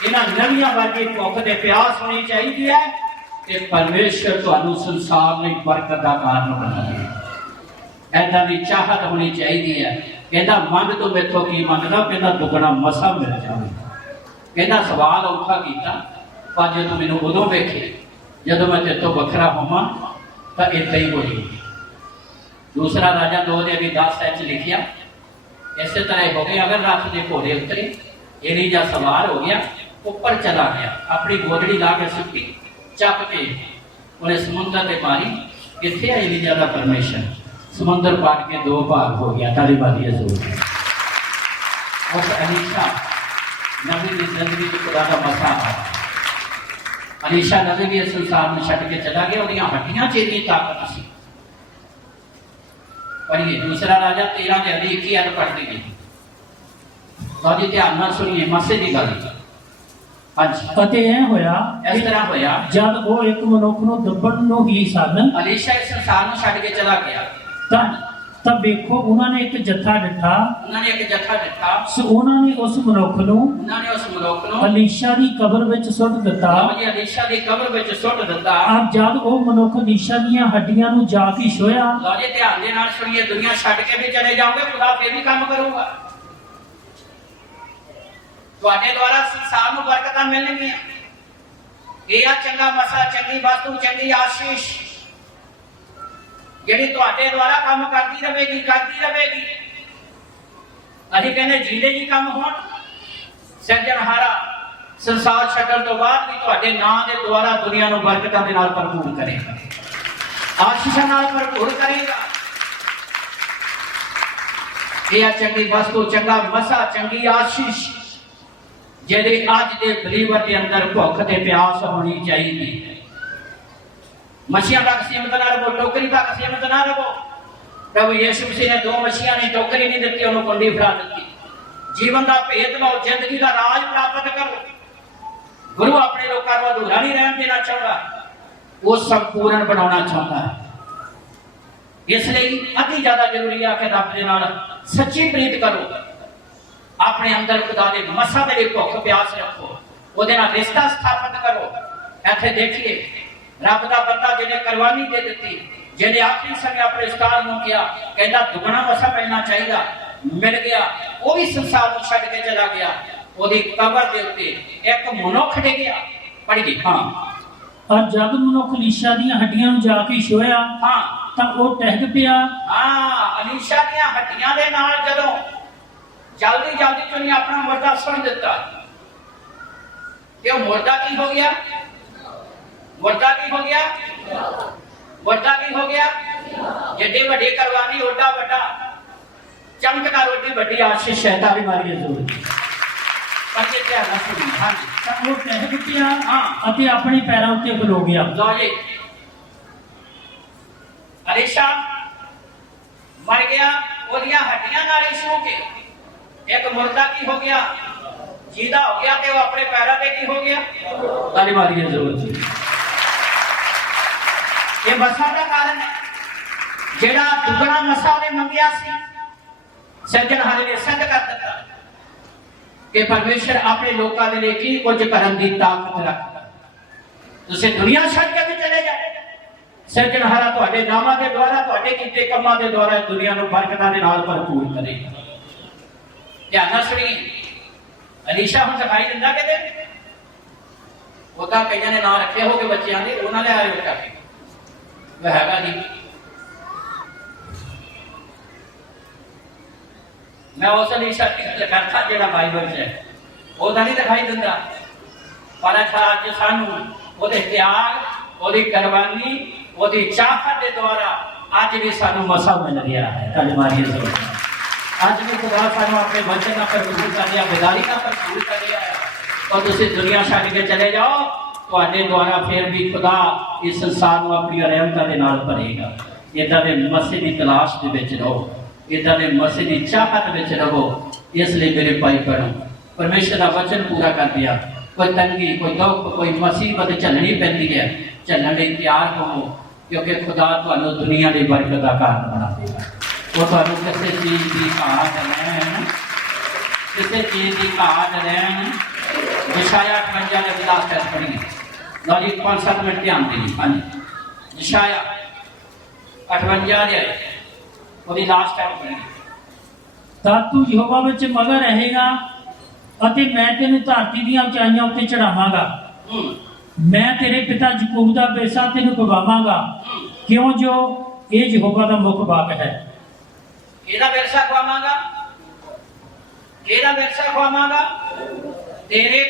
इन्हां नबियां वर्गी भुख ते प्यास होनी चाहिए है कि परमेश्वर तुहानू संसार में बरकत का कारण बनाए ऐसा की चाहत होनी चाहिए है कहता मंग तू मेथों की मंगदा कहता दुगना मसा मिल जाए कहता सवाल औखा किया पर जो मैनू उदों वेखे जदों मैं तेरे तो वखरा होवां तो इदा ही बोली दूसरा राजा 2:10 लिखिया इस तरह हो गया अगर रथ के घोड़े उतरे एलीजा सवार हो गया ऊपर चला गया अपनी गोदड़ी ला के सुट्टी चक के उन्हें समुद्र से मारी किथे है एलीजा का परमेश्वर समुद्र पाट के 2 भाग हो गया ताली बादी जोर उस अलीशा नबी की जिंदगी में खुदा का मसा आया अलीशा नबी भी इस संसार में छड़ के चला गया उन्हें हड्डियां च इतनी ताकत सी पढ़िए दूसरा राजा 13:21 पढ़ दी गई ध्यान नाल सुनिए मसे की गल ਅਤੇ ਇਹ ਹੋਇਆ इस तरह होया जब वो एक मनुख ਨੂੰ ਦੱਬਣ ਨੂੰ ਹੀ ਸਨ अलीशा इस संसार में छड़ के चला गया ਤਾਂ ਵੇਖੋ ਉਹਨਾਂ ਨੇ ਇੱਕ ਜੱਥਾ ਡਿਠਾ उन्होंने एक जत्था दिखा ਸੋ ਉਹਨਾਂ ਨੇ ਉਸ ਮਨੁੱਖ ਨੂੰ उन्होंने उस मनुख नूं ਅਲੀਸ਼ਾ ਦੀ ਕਬਰ ਵਿੱਚ ਸੁੱਟ ਦਿੱਤਾ जी अलीशा की कब्र विच सुट दिता ਆਪ ਜਦ ਉਹ ਮਨੁੱਖ ਅਲੀਸ਼ਾ ਦੀਆਂ ਹੱਡੀਆਂ ਨੂੰ ਜਾ ਕੇ ਛੋਇਆ लो जी ध्यान दे नाल सुनिए दुनिया छड़ के भी चले जाओगे खुदा फिर भी काम करूंगा ਤੁਹਾਡੇ ਦੁਆਰਾ ਸੰਸਾਰ ਨੂੰ ਬਰਕਤਾਂ ਮਿਲਣਗੀਆਂ ਇਹ ਆ ਚੰਗਾ ਮਸਾ ਚੰਗੀ ਵਸਤੂ ਚੰਗੀ ਆਸ਼ੀਸ਼ ਜਿਹੜੀ ਤੁਹਾਡੇ ਦੁਆਰਾ ਕੰਮ ਕਰਦੀ ਰਹੇਗੀ ਅਸੀਂ ਕਹਿੰਦੇ ਜਿੰਦੇ ਜੀ ਕੰਮ ਹੋਣ ਸਿਰਜਣਹਾਰਾ ਸੰਸਾਰ ਛੱਡਣ ਤੋਂ ਬਾਅਦ ਵੀ ਤੁਹਾਡੇ ਨਾਂ ਦੇ ਦੁਆਰਾ ਦੁਨੀਆ ਨੂੰ ਬਰਕਤਾਂ ਦੇ ਨਾਲ ਭਰਪੂਰ ਕਰੇਗਾ ਆਸ਼ੀਸ਼ਾਂ ਨਾਲ ਭਰਪੂਰ ਕਰੇਗਾ ਇਹ ਆ ਚੰਗੀ ਵਸਤੂ ਚੰਗਾ ਮਸਾ ਚੰਗੀ ਆਸ਼ੀਸ਼ जेदे अज के बलीवर के अंदर भुख ते प्यास होनी चाहिए मछियां तक सीमित ना रहो टोकरी तक सीमित ना रहो प्रभु यीशु मसीह ने 2 मछियां ने टोकरी नहीं दी उन्होंने कुंडी फड़ा दी जीवन का भेद लो जिंदगी का राज प्राप्त करो गुरु अपने लोगों को अधूरा नहीं रहन देना चाहता वो संपूर्ण बनाना चाहता है इसलिए अति ज्यादा जरूरी है कि रब दे नाल सच्ची प्रीत करो अपने अंदर खुदा दे मसा दे लिए भुख प्यास रखो ओदे नाल रिश्ता स्थापित करो इत्थे देखिए रब दा बंदा जिन्हें कुर्बानी दे दी जिन्हें आखिरी समय अपने स्टार नूं किया कहंदा दुगना मसा मिलना चाहिए मिल गया वो भी संसार नूं छड्ड के चला गया ओदी कबर दे उत्ते एक मनुख डिग्या पढ़ी हां और जब मनुख अलीशा ਦੀਆਂ ਹੱਡੀਆਂ ਨੂੰ ਜਾ ਕੇ ਛੋਇਆ हां ਤਾਂ ਉਹ ਟਹਿਕ ਪਿਆ हां अलीशा ਦੀਆਂ ਹੱਡੀਆਂ ਦੇ ਨਾਲ ਜਦੋਂ जल्दी जल्दी तो नहीं अपना मुर्दा सुन देता क्यों मुर्दा की हो गया जिड्डी वड्डी कुर्बानी ओडा वड्डा चमत्कार ओडी वड्डी आशीष है ताली मारिए जोर पर ये ध्यान नाल सुनी हां ਤਾਂ ਉਹ ਟਹਿਕ ਪਿਆ ਅਤੇ ਆਪਣੇ ਪੈਰਾਂ ਉੱਤੇ ਖਲੋ ਗਿਆ लो जी अलीशा मर गया ओदियां हड्डियां नाल ही छू के एक मुर्दा की हो गया जीदा हो गया कि वो अपने पैरों पे की हो गया ताली मारिए जरूर ये मसा का कारण है जेड़ा दुगना मसा ने मंगया सी सिरजणहारे ने सिद्ध कर दिता कि परमेश्वर अपने लोगों के लिए की कुछ करन दी ताकत रखता तुसीं दुनिया छड़ के भी चले जाओ सिरजणहारा तुहाडे नामां दे द्वारा तुहाडे कीते कामां दे द्वारा दुनिया नूं बरकतां दे नाल भरपूर करेगा ध्यान सुनिए अलीशा हम सिखाई दिंदा कहते वो तो कई ने नाम रखे हो के बच्चों के उन्होंने आए बेटा वह हैगा जी मैं उस अलीशा करता जो बाइबल है वो नहीं दिखाई दिता पर अच्छा अज सानू ਉਹਦੇ ਤਿਆਗ, ਉਹਦੀ ਕੁਰਬਾਨੀ, ਉਹਦੀ ਚਾਹਤ ਦੇ ਦੁਆਰਾ ਅੱਜ ਵੀ ਸਾਨੂੰ ਮਸਾ ਮਿਲ ਰਿਹਾ ਹੈ। ਕੱਲ ਮਾਰੀਏ ਜ਼ੋਰ ਅੱਜ ਵੀ ਖੁਦਾ ਸਾਨੂੰ ਆਪਣੇ ਵਚਨ ਨਾਲ ਭਰਪੂਰ ਕਰ ਰਿਹਾ, ਬਿਦਾਰੀ ਨਾਲ ਭਰਪੂਰ ਕਰ ਰਿਹਾ ਹੈ। और तुसी दुनिया छड्ड के चले जाओ, तुहाडे द्वारा फिर भी खुदा इस संसार को अपनी रहमतां दे नाल भरेगा। इदां दे मसीह की तलाश दे विच रहो, इदां दे मसीह की चाहत विच रहो। इसलिए मेरे भाई बहनों, परमेश्वर का वचन पूरा कर दिया। कोई तंगी, कोई दुख, कोई मुसीबत झलनी पैंदी है, झलण लई तैयार होवो, क्योंकि खुदा तुहानूं दुनिया की बरकत का कारण बना देगा। वो तुहानूं किसी चीज़ की घाट लैण, किसी चीज़ की घाट लैण यशाया 58 के लास्ट टेक्स्ट पढ़ेंगे। लो जी 5-7 मिनट ध्यान देंगे। हाँ जी, यशाया 58 ਦੇ ਉਹਦੀ ਲਾਸਟ ਟਾਈਮ ਪੜ੍ਹੇਂਗੇ। ਤਾਂ ਤੂੰ ਯਹੋਵਾ ਵਿੱਚ ਮਗਨ ਰਹੇਗਾ ਅਤੇ ਮੈਂ ਤੈਨੂੰ ਧਰਤੀ ਦੀਆਂ ਉਚਾਈਆਂ ਉੱਤੇ ਚੜਾਵਾਂਗਾ। ਮੈਂ ਤੇਰੇ ਪਿਤਾ ਯਾਕੂਬ ਦਾ ਬੇਸਾ ਤੈਨੂੰ ਖਵਾਵਾਂਗਾ, ਕਿਉਂ ਜੋ ਇਹ ਯਹੋਵਾ ਦਾ ਮੁੱਖ ਵਾਕ ਹੈ। ਇਹਦਾ ਵਿਰਸਾ ਖਵਾਵਾਂਗਾ, ਇਹਦਾ ਵਿਰਸਾ ਖਵਾਵਾਂਗਾ। तेरे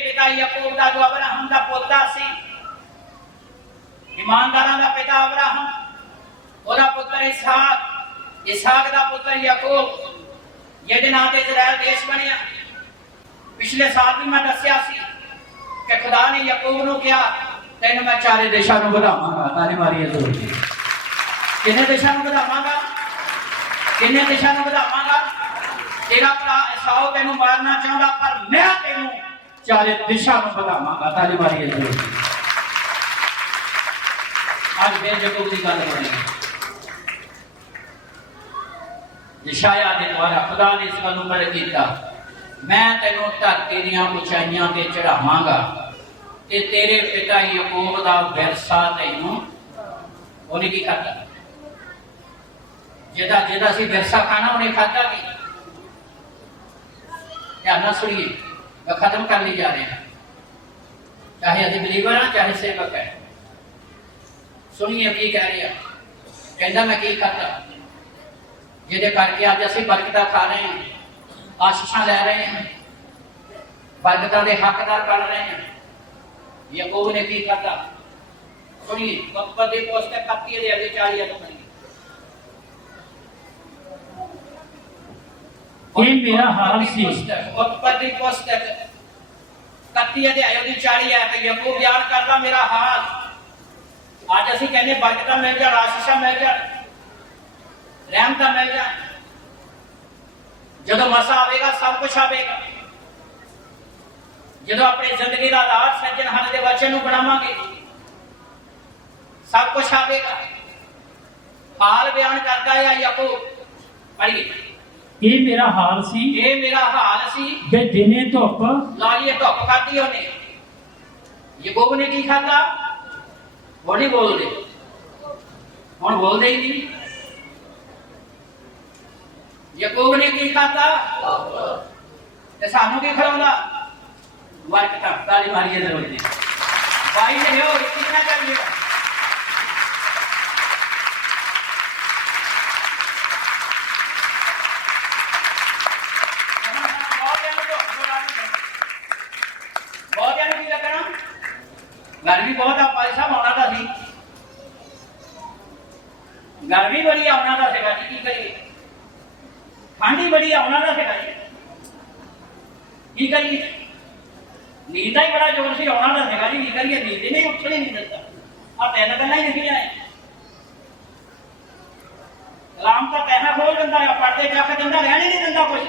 पिता याकूब का जो अब्राहम का पोता सी, ईमानदारां का पिता अब्राहम, ओदा पुत्र इसहाक, इसहाक का पुत्र याकूब, जिहदे नाम ते इजराइल देश बनिया। पिछले साल भी मैं दस्सिया सी कि खुदा ने याकूब नूं कहा, तैनूं मैं 4 देशां नूं वधावांगा। ताली मारीए जोर दी। किन्ने देशां नूं वधावांगा? किन्ने देशां नूं वधावांगा? तेरा भरा एसाऊ तेनू मारना चाहता, पर मैं तेनू 4 दिशा में बढ़ावांगा। ताली मारिए जोर। आज फिर याकूब की गल बनी। यशाया के द्वारा खुदा ने इस गल पर किया, मैं तेनू धरती दीआं उचाइयां ते चढ़ावांगा ते तेरे पिता याकूब दा विरसा तेनू उन्हें की खादा, जिहदा जिहदा सी विरसा खाना उन्हें खादा भी। ध्यान सुनिए, खत्म कर ली जा रहे हैं, चाहे अभी बिलीवर हैं चाहे सेवक है। सुनिए की कह रही है, कहता मैं की करता जिहदे करके अज असीं बरकतां खा रहे हैं, आशीषां लै रहे हैं, बरकतां दे हकदार बन रहे हैं। याकूब ने की करता सुनिए, उत्पत्ति पुस्तक 31 अध्याय 40 तो ये मेरा हाल सी। उत्पत्ति पुस्तक 31 अध्याय 40 है तो याकूब बयान करता मेरा हाल। आज असीं कहने बरकतां मिल जा, आशीषां मिल जा, रहमतां मिल जा। जदों मसा आवेगा सब कुछ आवेगा। जदों अपनी जिंदगी का आधार सज्जनहार दे वचन नूं बनावांगे सब कुछ आवेगा। हाल बयान करता है याकूब। पढ़िए, ये मेरा हाल सी, ये मेरा हाल सी बे दिने धुप लालिए धुप खाती उन्हें। याकूब ने की खादा? वो नहीं बोलते, हुण बोलते ही नहीं। याकूब ने की खादा ते सानू की खिलाउंदा? बरकतां। ताली मारिए जरूर जी। भाई ने हो कितना चाहिए? गर्मी बहुत आ भाई साहब, आना था सी, गर्मी बड़ी आना था सेगा जी, की करिए? ठंडी बड़ी आना था सेगा जी, की करिए? नींद का ही बड़ा जोर से आना था सेगा जी, की करिए? नींद ही नहीं, उठने नहीं देता। आप 3 गल्लां ही लिखियां है। कलाम का कहना खोल दिंदा है, पढ़ते चख दिंदा, रहने नहीं दिंदा कुछ।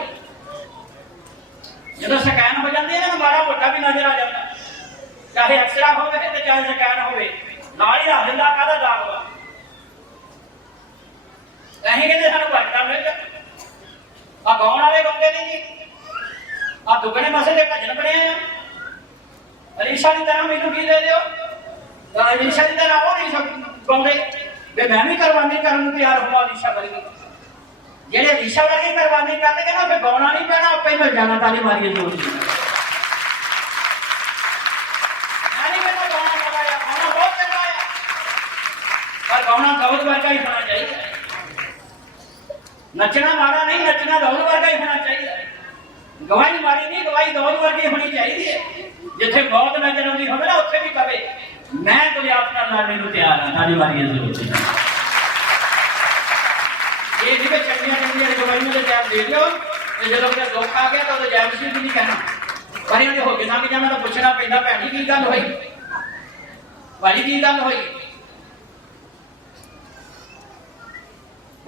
जदों स्कैन हो जाते हैं ना, माड़ा मोटा भी नजर आ जाता, चाहे एक्सरा हो चाहे स्कैन हो, नाल ही रख दिंदा काहदा दाग वा। असीं कहंदे सानूं बरकतां मिल जा। आ गाउण वाले गाउंदे नहीं जी, आ दुगने मसे दे भजन बने आ। अलीशा की तरह मैनूं की दे दिओ, अलीशा की तरह वो नहीं गाउंदे वे मैं भी कुरबानी करन नूं तैयार होवां अलीशा वर्गी। जेड़े अलीशा वर्गी कुरबानी करदे ना फिर गाउणा नहीं पैना, आपे ही मिल जाना। ताली मारिए जोर दी। गाना दाऊद वर्गा ही होना चाहिए। नचना माड़ा नहीं, नचना दाऊद वर्गा ही होना चाहिए। गवाही माड़ी नहीं, गवाही दाऊद वर्गी होनी चाहिए। ਜਿੱਥੇ ਮੌਤ ਨਜ਼ਰ ਆਉਂਦੀ ਹੋਵੇ ਨਾ ਉੱਥੇ ਵੀ ਕਵੇ ਮੈਂ ਗੁਲਿਆਤ ਨਾਲ ਲੜਨੇ ਨੂੰ ਤਿਆਰ ਹਾਂ। ਸਾਡੀ ਵਾਰੀ ਹੈ ਜ਼ਰੂਰ। ਇਹ ਜਿਹੜੇ ਚੰਗੀਆਂ ਗਵਾਈਆਂ ਦੇ ਟਾਈਮ ਦੇ ਦਿਓ ਤੇ ਜਦੋਂ ਕਿ ਦੁੱਖ ਆ ਗਿਆ ਤਾਂ ਉਹਦੇ ਜੈ ਮਸੀਹ ਵੀ ਨਹੀਂ ਕਹਿਣਾ। ਪਰ ਇਹਨੇ ਹੋ ਕੇ ਨਾ ਕਿ ਜਾਣਾ ਤਾਂ ਪੁੱਛਣਾ ਪੈਂਦਾ ਭੈਣ ਜੀ ਕੀ ਗੱਲ ਹੋਈ, ਭਾਈ ਕੀ ਗੱਲ ਹੋਈ।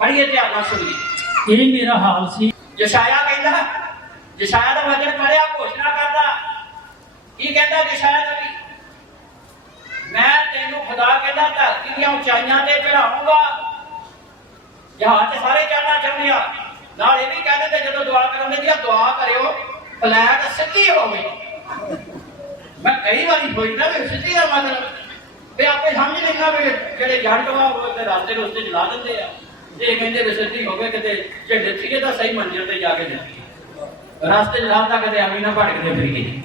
ਪੜ੍ਹੀਏ ਧਿਆਨ ਨਾਲ ਸੁਣੀਏ। ਇਹ ਮੇਰਾ ਹਾਲ ਸੀ। ਯਸ਼ਾਇਆ ਕਹਿੰਦਾ, ਯਸ਼ਾਇਆ ਦਾ ਵਚਨ ਪੜ੍ਹਿਆ, ਘੋਸ਼ਣਾ ਕਰਦਾ ਕੀ ਕਹਿੰਦਾ ਯਸ਼ਾਇਆ ਨਬੀ, ਮੈਂ ਤੈਨੂੰ ਖੁਦਾ ਕਹਿੰਦਾ ਧਰਤੀ ਦੀਆਂ ਉਚਾਈਆਂ ਤੇ ਚੜਾਉਂਗਾ। ਜਹਾਜ਼ ਸਾਰੇ ਚੜਨਾ ਚਾਹੁੰਦੇ ਆ, ਨਾਲ ਇਹ ਵੀ ਕਹਿੰਦੇ ਤੇ ਜਦੋਂ ਦੁਆ ਕਰਾਂਗੇ ਜੀ ਦੁਆ ਕਰਿਓ ਫਲੈਟ ਸਿੱਧੀ ਹੋਵੇ। ਮੈਂ ਕਈ ਵਾਰੀ ਸੋਚਦਾ ਵੀ ਸਿੱਧੀ ਦਾ ਮਤਲਬ ਵੀ ਆਪੇ ਸਮਝ ਲੈਣਾ ਵੀ ਜਿਹੜੇ ਜੰਟ ਵਾ ਉਹ ਤੇ ਰਸਤੇ ਰੋਸਤੇ ਚਲਾ ਦਿੰਦੇ ਆ, ਇਹ ਕਹਿੰਦੇ ਵੀ ਸਿੱਧੀ ਹੋਵੇ ਕਿਤੇ ਜੇ ਡਿੱਠੀਏ ਤਾਂ ਸਹੀ ਮੰਜ਼ਿਲ ਤੇ ਜਾ ਕੇ ਡਿੱਠੀਏ, ਰਸਤੇ ਚਲਾਉਂਦਾ ਕਿਤੇ ਐਵੇਂ ਨਾ ਭਟਕਦੇ ਫਿਰੀਏ।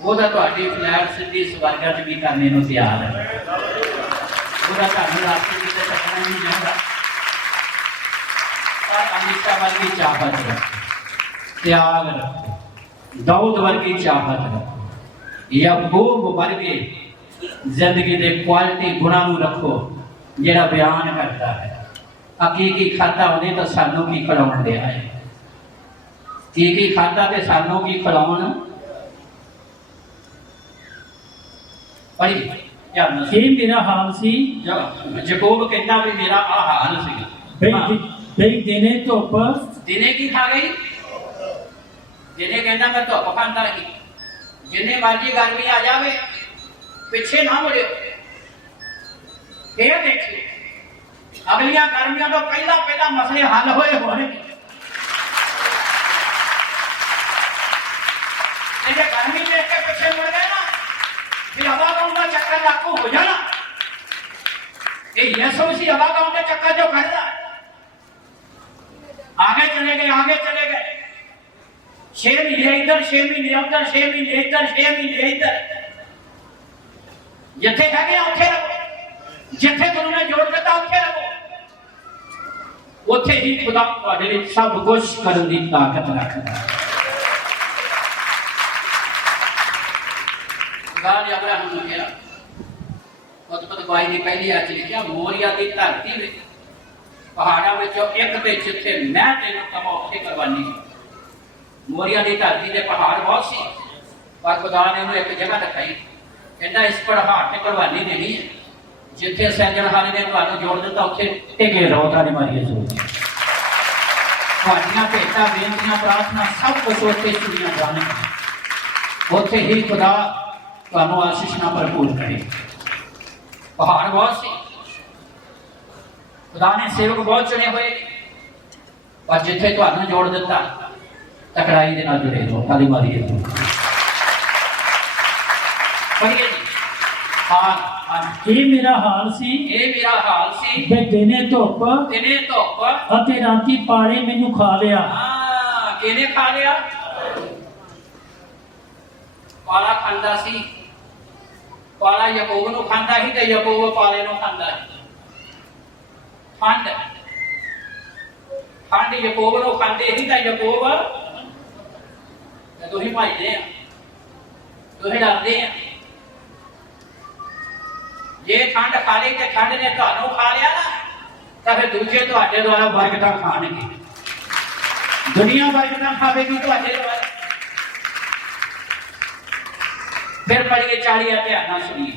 ਉਹਦਾ ਤੁਹਾਡੀ ਫਲੈਟ ਸਿੱਧੀ ਸਵਰਗਾਂ 'ਚ ਵੀ ਕਰਨੇ ਨੂੰ ਤਿਆਰ ਹੈ। ਉਹਦਾ ਤੁਹਾਨੂੰ ਰਾਸਤੇ ਕਿਤੇ ਟੱਕਣਾ ਨਹੀਂ ਚਾਹੁੰਦਾ। ਪਰ ਅਮਰੀਕਾ ਵਰਗੀ ਚਾਹਤ ਰੱਖੋ, ਤਿਆਗ ਰੱਖੋ, ਦਾਊਦ ਵਰਗੀ ਚਾਹਤ ਰੱਖੋ, ਯਾਕੂਬ ਵਰਗੇ ਜ਼ਿੰਦਗੀ ਦੇ ਕੁਆਲਿਟੀ ਗੁਣਾਂ ਨੂੰ ਰੱਖੋ ਜਿਹੜਾ ਬਿਆਨ ਕਰਦਾ ਹੈ ਕੀ ਖਾਧਾ ਉਹਨੇ ਤਾਂ ਸਾਨੂੰ ਕੀ ਖਿਲਾਉਣ ਦਿਆ ਹੈ, ਕੀ ਖਾਧਾ ਤੇ ਸਾਨੂੰ ਕੀ ਖਿਲਾਉਣ। ਭਾਈ ਇਹ ਮੇਰਾ ਹਾਲ ਸੀ। ਯਾਕੂਬ ਕਹਿੰਦਾ ਵੀ ਮੇਰਾ ਆ ਹਾਲ ਸੀ। ਬਈ ਦਿਨੇ ਧੁੱਪ, ਦਿਨੇ ਕੀ ਖਾ ਗਈ, ਦਿਨੇ ਕਹਿੰਦਾ ਮੈਂ ਧੁੱਪ ਖਾਂਦਾ ਸੀ। ਜਿੰਨੇ ਮਰਜੀ ਗਰਮੀ ਆ ਜਾਵੇ ਪਿੱਛੇ ਨਾ ਮੁੜਿਓ, ਇਹ ਦੇਖਿਓ ਅਗਲੀਆਂ ਗਰਮੀਆਂ ਤੋਂ ਪਹਿਲਾਂ ਮਸਲੇ ਹੱਲ ਹੋਏ ਹੋਣਗੇ। ਜੇ ਗਰਮੀ ਦੇਖ ਕੇ ਪਿੱਛੇ ਮੁੜ ਗਏ ਨਾ ਵੀ ਹਵਾ ਗਾਉਣ ਦਾ ਚੱਕਰ ਲਾਗੂ ਹੋ ਜਾਣਾ। ਇਹ ਯਿਸੂ ਮਸੀਹ ਹਵਾ ਗਾਉਣ ਦਾ ਚੱਕਰ ਜੋ ਕਰਦਾ आगे चले गए 6 महीने इधर 6 महीने उधर 6 महीने इधर 6 महीने इधर जिथे है उत्थे रहो, जिथे गुरु ने जोड़ दिता उत्थे रहो, उत्थे ही खुदा तुहाडे लिए सब कुछ करने की ताकत रखता है। खुदा ने अब्राहम को कहा उत्पत्ति 22 की पहली आयत लिखा मोरिया की धरती में पहाड़ों में एक में जिथे मैं तेन कमा उत्थे करवानी। मोरिया की धरती के पहाड़ बहुत सी पर खुदा ने उन्हें एक जगह दिखाई, कहता इस पहाड़ से करवानी देनी है जिथे सैजनहारे ने तुहानू जोड़ दिता उत्थे टिके रहो। ताली मारिए जोर। तुहाडियां भेटां बेनतियां प्रार्थना सब कुछ उत्थे सुनिया जाणगियां, उत्थे ही खुदा तुहानू आशीष नाल भरपूर करे। पहाड़ बहुत सी, खुदा ने सेवक बहुत चुने हुए पर जिथे तुहानू जोड़ दिता टकराई दे नाल जुड़े रहो। ताली मारिए जी। पढ़िए जी। ਇਹ ਮੇਰਾ ਹਾਲ ਸੀ। ਇਹ ਮੇਰਾ ਹਾਲ ਸੀ। ਬਈ ਦਿਨੇ ਧੁੱਪ ਅਤੇ ਰਾਤੀ ਪਾੜੇ ਮੈਨੂੰ ਖਾ ਲਿਆ। ਹਾਂ, ਕਿਹਨੇ ਖਾ ਲਿਆ? ਪਾਲਾ ਖਾਂਦਾ ਸੀ। ਪਾਲਾ ਯਾਕੂਬ ਨੂੰ ਖਾਂਦਾ ਸੀ ਤੇ ਯਾਕੂਬ ਪਾਲੇ ਨੂੰ ਖਾਂਦਾ ਸੀ। ਖੰਡ ਯਾਕੂਬ ਨੂੰ ਖਾਂਦੇ ਸੀ ਤਾਂ ਯਾਕੂਬ ਤੁਸੀਂ ਭਜਦੇ ਆ, ਤੁਸੀਂ ਡਰਦੇ ਆ। ਜੇ ਖੰਡ ਖਾ ਲਈ ਤੇ ਖੰਡ ਨੇ ਤੁਹਾਨੂੰ ਖਾ ਲਿਆ ਨਾ ਤਾਂ ਫਿਰ ਦੂਜੇ ਤੁਹਾਡੇ ਦੁਆਰਾ ਬਰਕਤਾਂ ਖਾਣਗੇ, ਦੁਨੀਆ ਬਰਕਤਾਂ ਖਾਵੇਗੀ ਤੁਹਾਡੇ ਦੁਆਰਾ। ਫਿਰ ਪੜ੍ਹੀਏ 40 ਧਿਆਨ ਨਾਲ ਸੁਣੀਏ।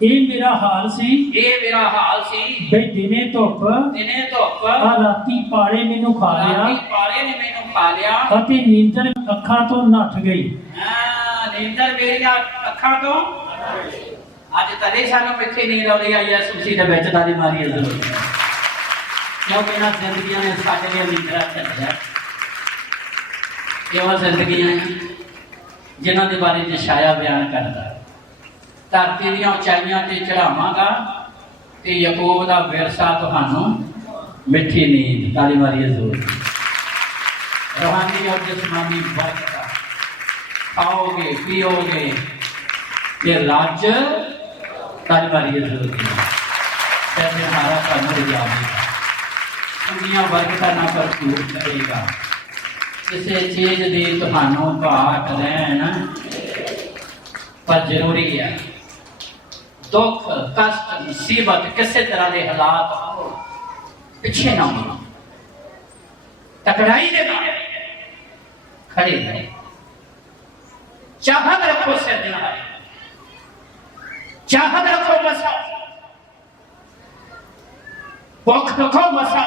ਇਹ ਮੇਰਾ ਹਾਲ ਸੀ। ਇਹ ਮੇਰਾ ਹਾਲ ਸੀ। ਬਈ ਦਿਨੇ ਧੁੱਪ ਰਾਤੀ ਪਾੜੇ ਮੈਨੂੰ ਖਾ ਲਿਆ। ਪਾੜੇ ਨੇ ਮੈਨੂੰ ਖਾ ਲਿਆ ਅਤੇ ਨੀਂਦਰ ਅੱਖਾਂ ਤੋਂ ਨੱਠ ਗਈ। ਹਾਂ, ਨੀਂਦਰ ਮੇਰੀਆਂ ਅੱਖਾਂ ਤੋਂ ਅੱਜ ਤਦੇ ਸਾਨੂੰ ਮਿੱਠੀ ਨੀਂਦ ਆਉਂਦੀ ਆ ਯਿਸੂ ਮਸੀਹ ਦੇ ਵਿੱਚ। ਤਾਲੀ ਮਾਰੀਏ ਜ਼ਰੂਰ, ਕਿਉਂਕਿ ਇਹਨਾਂ ਜ਼ਿੰਦਗੀਆਂ ਨੇ ਸਾਡੇ ਲਈ ਨੀਂਦਰਾ ਛੱਡਿਆ। ਇਹ ਉਹ ਜ਼ਿੰਦਗੀਆਂ ਜਿਨ੍ਹਾਂ ਦੇ ਬਾਰੇ ਯਸ਼ਾਇਆ ਬਿਆਨ ਕਰਦਾ, ਧਰਤੀ ਦੀਆਂ ਉਚਾਈਆਂ ਤੇ ਚੜਾਵਾਂਗਾ ਤੇ ਯਾਕੂਬ ਦਾ ਵਿਰਸਾ ਤੁਹਾਨੂੰ ਮਿੱਠੀ ਨੀਂਦ। ਤਾਲੀ ਮਾਰੀਏ ਜ਼ਰੂਰ। रूहानी और जिस्मानी बरकत खाओगे पियोगे ये लाज ताली मारिए जरूर कैसे हमारा कानून दुनिया बरकत ना भरपूर करेगा। ਕਿਸੇ ਚੀਜ਼ ਦੀ ਤੁਹਾਨੂੰ ਘਾਟ ਰਹਿਣ ਪਰ ਜ਼ਰੂਰੀ ਹੈ। ਦੁੱਖ ਕਸ਼ਟ ਮੁਸੀਬਤ ਕਿਸੇ ਤਰ੍ਹਾਂ ਦੇ ਹਾਲਾਤ ਪਿੱਛੇ ਨਾ ਹੋਣ, ਤਕੜਾਈ ਦੇ ਨਾਲ ਖੜੇ ਰਹੋ। ਚਾਹਤ ਰੱਖੋ ਸਿਰਜਣਹਾਰ, ਚਾਹਤ ਰੱਖੋ ਮਸਾ, ਭੁੱਖ ਰੱਖੋ ਮਸਾ।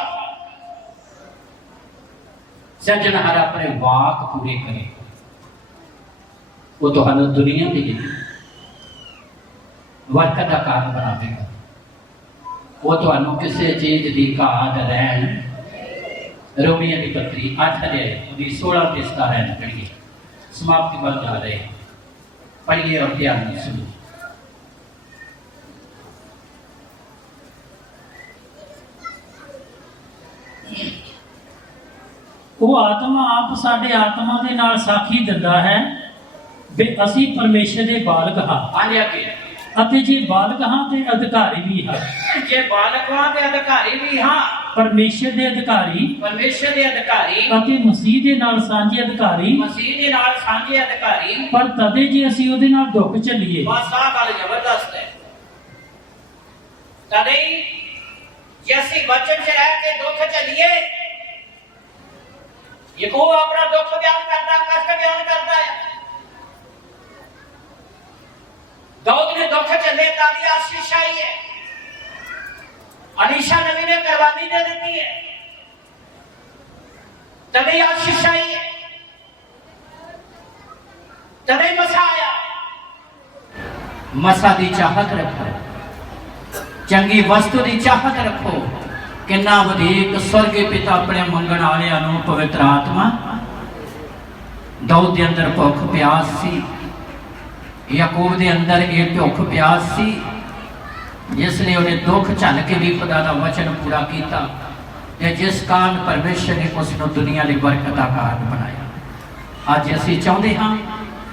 ਸਿਰਜਣਹਾਰ ਆਪਣੇ ਵਾਕ ਪੂਰੇ ਕਰੇ, ਉਹ ਤੁਹਾਨੂੰ ਦੁਨੀਆ ਦੀ ਬਰਕਤ ਦਾ ਕਾਰਨ ਬਣਾ ਦੇਗਾ। ਉਹ ਤੁਹਾਨੂੰ ਕਿਸੇ ਚੀਜ਼ ਦੀ ਘਾਟ ਰਹਿਣ। ਰੋਮੀਆਂ ਦੀ ਪੱਤਰੀ 8 ਅਧਿਆਇ ਉਹਦੀ 16 ਤੇ 17 ਨੂੰ ਪੜ੍ਹੀਏ। ਸਮਾਪਤੀ ਵੱਲ ਜਾ ਰਹੇ, ਪੜ੍ਹੀਏ ਔਰ ਧਿਆਨ ਨਾਲ ਸੁਣੋ। ਉਹ ਆਤਮਾ ਆਪ ਸਾਡੇ ਆਤਮਾ ਦੇ ਨਾਲ ਸਾਖੀ ਦਿੰਦਾ ਹੈ ਵੀ ਅਸੀਂ ਪਰਮੇਸ਼ਰ ਦੇ ਬਾਲਕ ਹਾਂ। ਹਾਂਜੀ ਅੱਗੇ, ਅਤੇ ਜੇ ਬਾਲਕ ਹਾਂ ਤੇ ਅਧਿਕਾਰੀ ਵੀ ਹਾਂ। ਜੇ ਬਾਲਕ ਹਾਂ ਤੇ ਅਧਿਕਾਰੀ ਵੀ ਹਾਂ। ਪਰਮੇਸ਼ਰ ਦੇ ਅਧਿਕਾਰੀ, ਪਰਮੇਸ਼ਰ ਦੇ ਅਧਿਕਾਰੀ ਅਤੇ ਮਸੀਹ ਦੇ ਨਾਲ ਸਾਂਝੇ ਅਧਿਕਾਰੀ। ਮਸੀਹ ਦੇ ਨਾਲ ਸਾਂਝੇ ਅਧਿਕਾਰੀ। ਪਰ ਤਦੇ ਜੇ ਅਸੀਂ ਉਹਦੇ ਨਾਲ ਦੁੱਖ ਝੱਲੀਏ। ਬਸ ਆਹ ਗੱਲ ਜ਼ਬਰਦਸਤ ਹੈ। ਤਦੇ ਜੇ ਅਸੀਂ ਵਚਨ 'ਚ ਰਹਿ ਕੇ ਦੁੱਖ ਝੱਲੀਏ, ਯਕੋ ਆਪਣਾ ਦੁੱਖ ਬਿਆਨ ਕਰਦਾ, ਕਸ਼ਟ ਬਿਆਨ ਕਰਦਾ ਹੈ। दाऊद ने दुख चले ताकि आशीष आई है। अलीशा नबी ने कुर्बानी दे दी है, तभी आशीष आई है, तभी मसा आया। मसा दी चाहत रखो, चंगी वस्तु दी चाहत रखो। किन्ना वधीक स्वर्गी पिता अपने मंगण वालियां नूं पवित्र आत्मा। दाऊद दे अंदर भुख प्यास सी, याकूब के अंदर एक भुख प्यास सी, जिसने उन्हें दुख झल के भी खुदा का वचन पूरा किया, जिस कारण परमेश्वर ने उसको दुनिया की बरकत का कारण बनाया। अज असी चाहते हाँ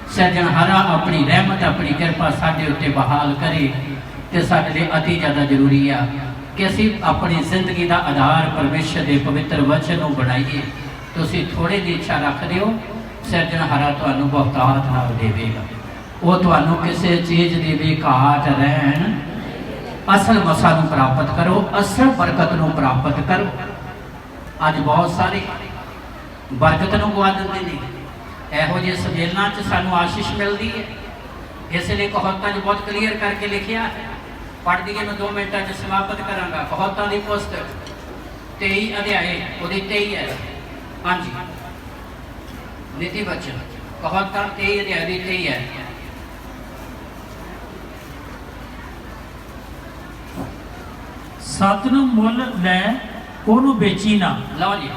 सिरजनहारा अपनी रहमत अपनी कृपा साडे उत्ते बहाल करे, तो साडे लिए अति ज़्यादा जरूरी है कि असी अपनी जिंदगी का आधार परमेश्वर के पवित्र वचन को बनाइए। तो असी थोड़े की इच्छा रख दिओ, सिरजनहारा तुहानू बहुतात नाल देवेगा। वो तुहानू किसी चीज़ की भी घाट रहन। असल मसा नू प्राप्त करो, असल बरकत नू प्राप्त करो। अज बहुत सारे बरकत नू गवा देंदे ने। इहो जिहे समेलनां च सानू आशीष मिलती है, इसलिए कहावतां च बहुत क्लीयर करके लिखिया है। पढ़ दिए मैं 2 मिनटां च समाप्त करांगा। कहावतां दी पुस्तक 23 अध्याय उहदी 23 है। हाँ जी, नीति वचन कहावतां 23 अध्याय दी 23 है। सत नूं मुल लै ओनू बेची ना। लो जी,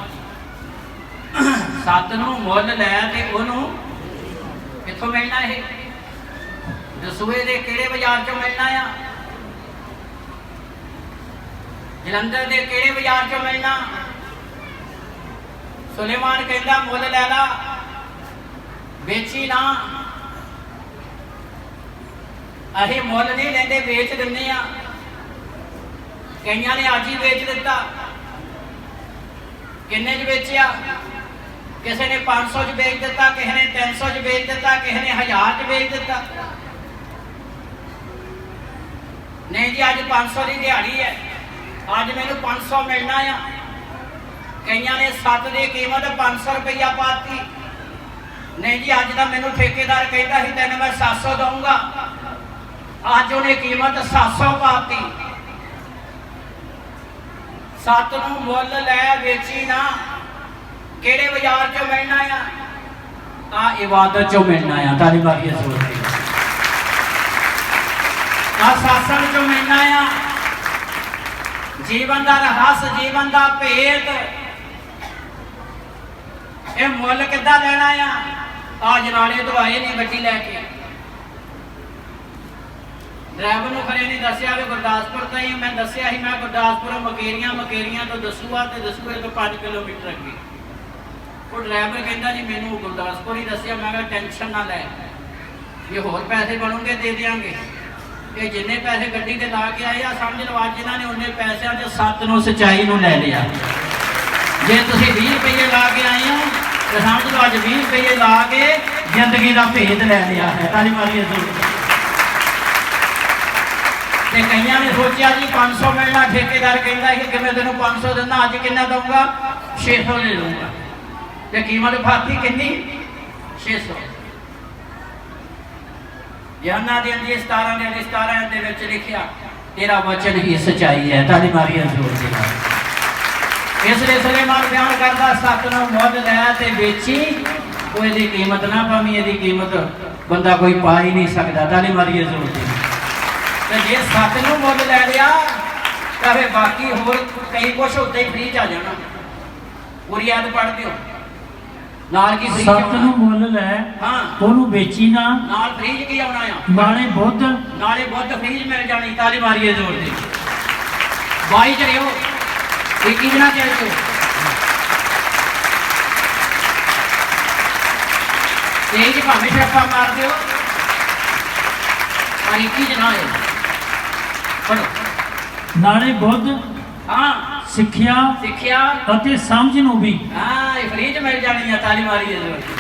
सत नूं मुल लै ते ओनू कित्थों मिलना है? दसूए दे किहड़े बाजार चों मिलना आ? जलंधर दे किहड़े बाजार चों मिलना? सुलेमान कहंदा मुल लै ला, बेची ना। असीं मुल नहीं लैंदे, बेच दिंदे आ। कईयां ने अज ही बेच दिता। किन्ने च बेचिया? किसी ने 500 च बेच दिता, किसी ने 300 च बेच दिता, किसी ने 1000 च बेच दिता। नहीं जी, अज 500 की दिहाड़ी है, अज मैनू 500 मिलना आ। कईयां ने 7 की कीमत 500 रुपया पाती। नहीं जी, अज का मैनू ठेकेदार कहता ही तेन मैं 700 दूंगा, अज उन्हें कीमत 700 पाती। सत नूं मुल लै बेची ना। किहड़े बाजार चों मिलना आ? इबादत चों मिलना आ। ताली मारिए जोर के। सत्संग चों मिलना आ। जीवन का रहस, जीवन का भेद, ये मुल किद्दां लेना आ? जनाने तो आए नहीं गड्डी लैके। ड्राइवर ने खरे नहीं दसिया कि गुरदासपुर तो ही। मैं दसिया ही मैं गुरदासपुर मकेरियां तो दसूआ, तो दसूए तो 5 किलोमीटर अगे। वो ड्राइवर कहता जी मैनू गुरदासपुर ही दसिया। मैं कहा टेंशन ना लै, ये होर पैसे बनोगे दे देंगे। ये जिन्ने पैसे गड्डी ते ला के आए आ, समझ लो अज इन्होंने उन्ने पैसों से सत नूं सच्चाई नूं लै लिया। जे तुसीं 20 रुपये ला के आए हो ਤੇ ਸਮਝ ਲਓ ਅੱਜ 20 ਰੁਪਏ ਲਾ ਕੇ ਜ਼ਿੰਦਗੀ ਦਾ ਭੇਦ ਲੈ ਲਿਆ ਹੈ। ਤਾਲੀ ਮਾਰੀਏ ਜ਼ੋਰ ਦੀ। ਤੇ ਕਈਆਂ ਨੇ ਸੋਚਿਆ ਜੀ 500 ਮਿਲਣਾ, ਠੇਕੇਦਾਰ ਕਹਿੰਦਾ ਕਿ ਮੈਂ ਤੈਨੂੰ 500 ਦਿੰਦਾ, ਅੱਜ ਕਿੰਨਾ ਦਊਂਗਾ 600 ਲੈ ਲਊਂਗਾ। ਤੇ ਕੀਮਤ ਫਾਤੀ ਕਿੰਨੀ 600। ਯਾਨਾ ਦੇ ਅੰਦਰ 17 ਦੇ ਵਿੱਚ ਲਿਖਿਆ ਤੇਰਾ ਵਚਨ ਹੀ ਸਚਾਈ ਹੈ। ਤਾਲੀ ਮਾਰੀਏ ਜ਼ੋਰ ਦੀ। ਇਸ ਲਈ ਸੁਲੇਮਾਨ ਬਿਆਨ ਕਰਦਾ ਸੱਤ ਨੂੰ ਮੁੱਲ ਲੈ ਤੇ ਵੇਚੀ, ਉਹ ਇਹਦੀ ਕੀਮਤ ਨਾ ਪਾਵੀਂ, ਇਹਦੀ ਕੀਮਤ ਬੰਦਾ ਕੋਈ ਪਾ ਹੀ ਨਹੀਂ ਸਕਦਾ। ਤਾਲੀ ਮਾਰੀਏ ਜ਼ੋਰ ਦੀ। ਤੇ ਜੇ ਸੱਤ ਨੂੰ ਮੁੱਲ ਲੈ ਲਿਆ ਤਾਂ ਫਿਰ ਬਾਕੀ ਹੋਰ ਕਈ ਕੁਛ ਉੱਤੇ ਹੀ ਫ੍ਰੀ ਚ ਆ ਜਾਣਾ। ਪੂਰੀ ਯਾਦ ਪੜ੍ਹ ਦਿਓ ਨਾਲ ਕੀ ਫ੍ਰੀ ਸੱਤ ਨੂੰ ਮੁੱਲ ਲੈ ਹਾਂ ਉਹਨੂੰ ਵੇਚੀ ਨਾ, ਨਾਲ ਫ੍ਰੀ ਚ ਕੀ ਆਉਣਾ ਆ, ਨਾਲੇ ਬੁੱਧ ਫ੍ਰੀ ਚ ਮਿਲ ਜਾਣੀ। ਤਾਲੀ ਮਾਰੀਏ ਜ਼ੋਰ ਦੀ। 22 ਚ ਰਿਓ 21 ਦਿਨਾਂ ਚ ਆਇਓ। ਤੇਜ ਭਾਵੇਂ ਛੱਪਾ ਮਾਰ ਦਿਓ ਪਰ 21 ਚ ਨਾ ਆਇਓ। ਪੜੋ ਨਾਲੇ ਬੁੱਧ ਹਾਂ ਸਿੱਖਿਆ ਅਤੇ ਸਮਝ ਨੂੰ ਵੀ ਹਾਂ ਇਹ ਫ੍ਰੀ ਚ ਮਿਲ ਜਾਣੀ ਆ। ਤਾਲੀ ਮਾਰੀਏ ਜ਼ੋਰ ਦੀ।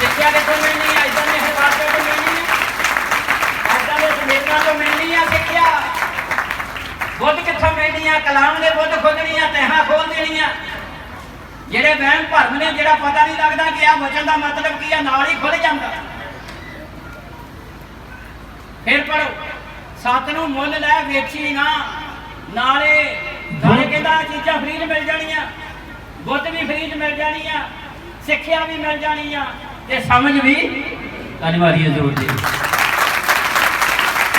ਸਿੱਖਿਆ ਕਿੱਥੋਂ ਮਿਲਣੀ ਆ? ਇਦਾਂ ਦੇ ਹਵਾਲੇ ਤੋਂ ਮਿਲਣੀ ਆ, ਇਦਾਂ ਦੇ ਸੰਦੇਸ਼ਾਂ ਤੋਂ ਮਿਲਣੀ ਆ ਸਿੱਖਿਆ। ਬੁੱਧ ਕਿੱਥੋਂ ਮਿਲਣੀ ਆ? ਕਲਾਮ ਦੇ ਬੁੱਧ ਖੋਲਣੀ ਆ, ਤਹਾਂ ਖੋਲ ਦੇਣੀ ਆ। ਜਿਹੜੇ ਵਹਿਮ ਭਰਮ ਨੇ, ਜਿਹੜਾ ਪਤਾ ਨਹੀਂ ਲੱਗਦਾ ਕਿ ਆ ਵਚਨ ਦਾ ਮਤਲਬ ਕੀ ਆ, ਨਾਲ ਹੀ ਖੁੱਲ ਜਾਂਦਾ। ਫਿਰ ਪੜੋ ਸੱਤ ਨੂੰ ਮੁੱਲ ਲੈ ਵੇਚੀ ਨਾ, ਨਾਲੇ ਕਹਿੰਦਾ ਚੀਜ਼ਾਂ ਫ੍ਰੀ ਚ ਮਿਲ ਜਾਣੀਆਂ, ਬੁੱਧ ਵੀ ਫ੍ਰੀ ਚ ਮਿਲ ਜਾਣੀ ਆ, ਸਿੱਖਿਆ ਵੀ ਮਿਲ ਜਾਣੀ ਆ ਤੇ ਸਮਝ ਵੀ। ਤਾਲੀ ਮਾਰੀਏ ਜ਼ੋਰ ਦੀ।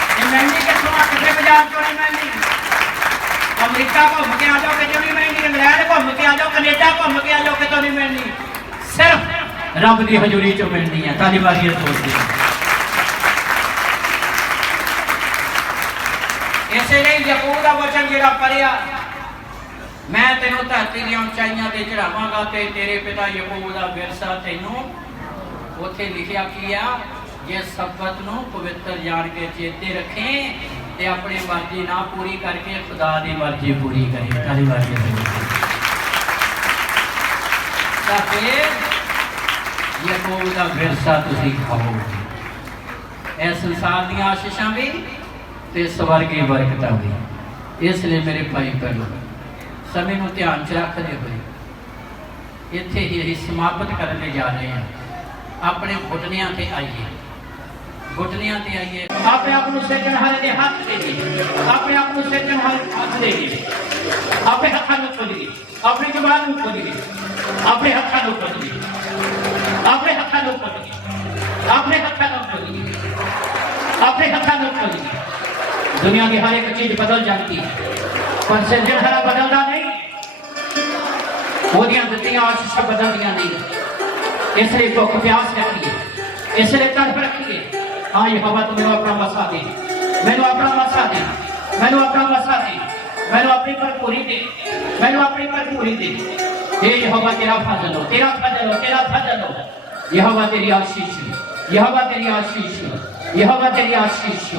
ਇਹ ਮਹਿੰਗੀ ਕਿੱਥੋਂ ਆ? ਕਿਸੇ ਬਾਜ਼ਾਰ ਚੋਂ ਨਹੀਂ ਮਿਲਣੀ। ਅਮਰੀਕਾ ਘੁੰਮ ਕੇ ਆ ਜਾਓ ਕਿਤੋਂ ਨਹੀਂ ਮਿਲਣੀ, ਇੰਗਲੈਂਡ ਘੁੰਮ ਕੇ ਆ ਜਾਓ, ਕੈਨੇਡਾ ਘੁੰਮ ਕੇ ਆ ਜਾਓ, ਕਿਤੋਂ ਨਹੀਂ ਮਿਲਣੀ। ਸਿਰਫ ਰੱਬ ਦੀ ਹਜ਼ੂਰੀ ਚੋਂ ਮਿਲਣੀ ਹੈ। ਤਾਲੀ ਮਾਰੀਏ ਜ਼ੋਰ ਦੀ। ਇਸੇ ਲਈ ਯਾਕੂਬ ਦਾ ਵਚਨ ਜਿਹੜਾ ਪੜਿਆ, ਮੈਂ ਤੈਨੂੰ ਧਰਤੀ ਦੀਆਂ ਉਚਾਈਆਂ ਤੇ ਚੜਾਵਾਂਗਾ ਤੇ ਤੇਰੇ ਪਿਤਾ ਯਾਕੂਬ ਦਾ ਵਿਰਸਾ ਤੈਨੂੰ। ਉੱਥੇ ਲਿਖਿਆ ਕੀ ਆ? ਜੇ ਸਬਤ ਨੂੰ ਪਵਿੱਤਰ ਜਾਣ ਕੇ ਚੇਤੇ ਰੱਖੇ ਤੇ ਆਪਣੀ ਮਰਜ਼ੀ ਨਾ ਪੂਰੀ ਕਰਕੇ ਖੁਦਾ ਦੀ ਮਰਜ਼ੀ ਪੂਰੀ ਕਰੇ। ਤਾਲੀ ਮਾਰੀਏ ਤਾਂ ਫਿਰ ਯਾਕੂਬ ਦਾ ਵਿਰਸਾ ਤੁਸੀਂ ਖਾਓਗੇ। ਇਸ ਸੰਸਾਰ ਦੀਆਂ ਆਸ਼ੀਸ਼ਾਂ ਵੀ ਤੇ ਸਵਰਗੀ ਬਰਕਤਾਂ ਵੀ। ਇਸ ਲਈ ਮੇਰੇ ਭਾਈ ਭੈਣੋ ਸਮੇਂ ਨੂੰ ਧਿਆਨ ਚ ਰੱਖਦੇ ਹੋਏ ਇੱਥੇ ਹੀ ਅਸੀਂ ਸਮਾਪਤ ਕਰਨ ਜਾ ਰਹੇ ਹਾਂ। ਆਪਣੇ ਘੁਟਨਿਆਂ ਤੇ ਆਈਏ, ਘੁਟਨਿਆਂ ਤੇ ਆਈਏ। ਆਪਣੇ ਆਪ ਨੂੰ ਸਿਰਜਣਹਾਰੇ ਦੇ ਹੱਥ ਦੇਈਏ, ਆਪਣੇ ਆਪ ਨੂੰ ਸਿਰਜਣਹਾਰੇ ਹੱਥ ਦੇਈਏ। ਆਪਣੇ ਹੱਥਾਂ ਨੂੰ ਖੋਲੀਏ, ਆਪਣੀ ਜ਼ੁਬਾਨ ਨੂੰ ਖੋਲੀਏ, ਆਪਣੇ ਹੱਥਾਂ ਨੂੰ ਖੋਲੀਏ, ਆਪਣੇ ਹੱਥਾਂ ਨੂੰ ਖੋਲੀਏ, ਆਪਣੇ ਹੱਥਾਂ ਨੂੰ ਖੋਲੀਏ, ਆਪਣੇ ਹੱਥਾਂ ਨੂੰ ਖੋਲੀਏ। दुनिया की हर एक चीज बदल जाती है पर सिरजणहारा बदलता नहीं, वो दित्तियां आशीषां बदलदियां नहीं। इसलिए भुख प्यास रखिए, इसलिए तड़प रखिए। हाँ यहोवा तू मैनू अपना मसा दे, मैनू अपना मसा दे, मैनू अपना मसा दे, मैनू अपनी भरपूरी दे, मैनू अपनी भरपूरी दे। हे यहोवा तेरा फजल हो, तेरा फजल हो, तेरा फजल हो। यहोवा तेरी आशीष, यहोवा तेरी आशीष, यहोवा तेरी आशीष।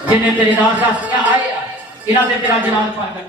जिन्हें तेरे नाम आए इन्होंने तेरा जलाल प्रगट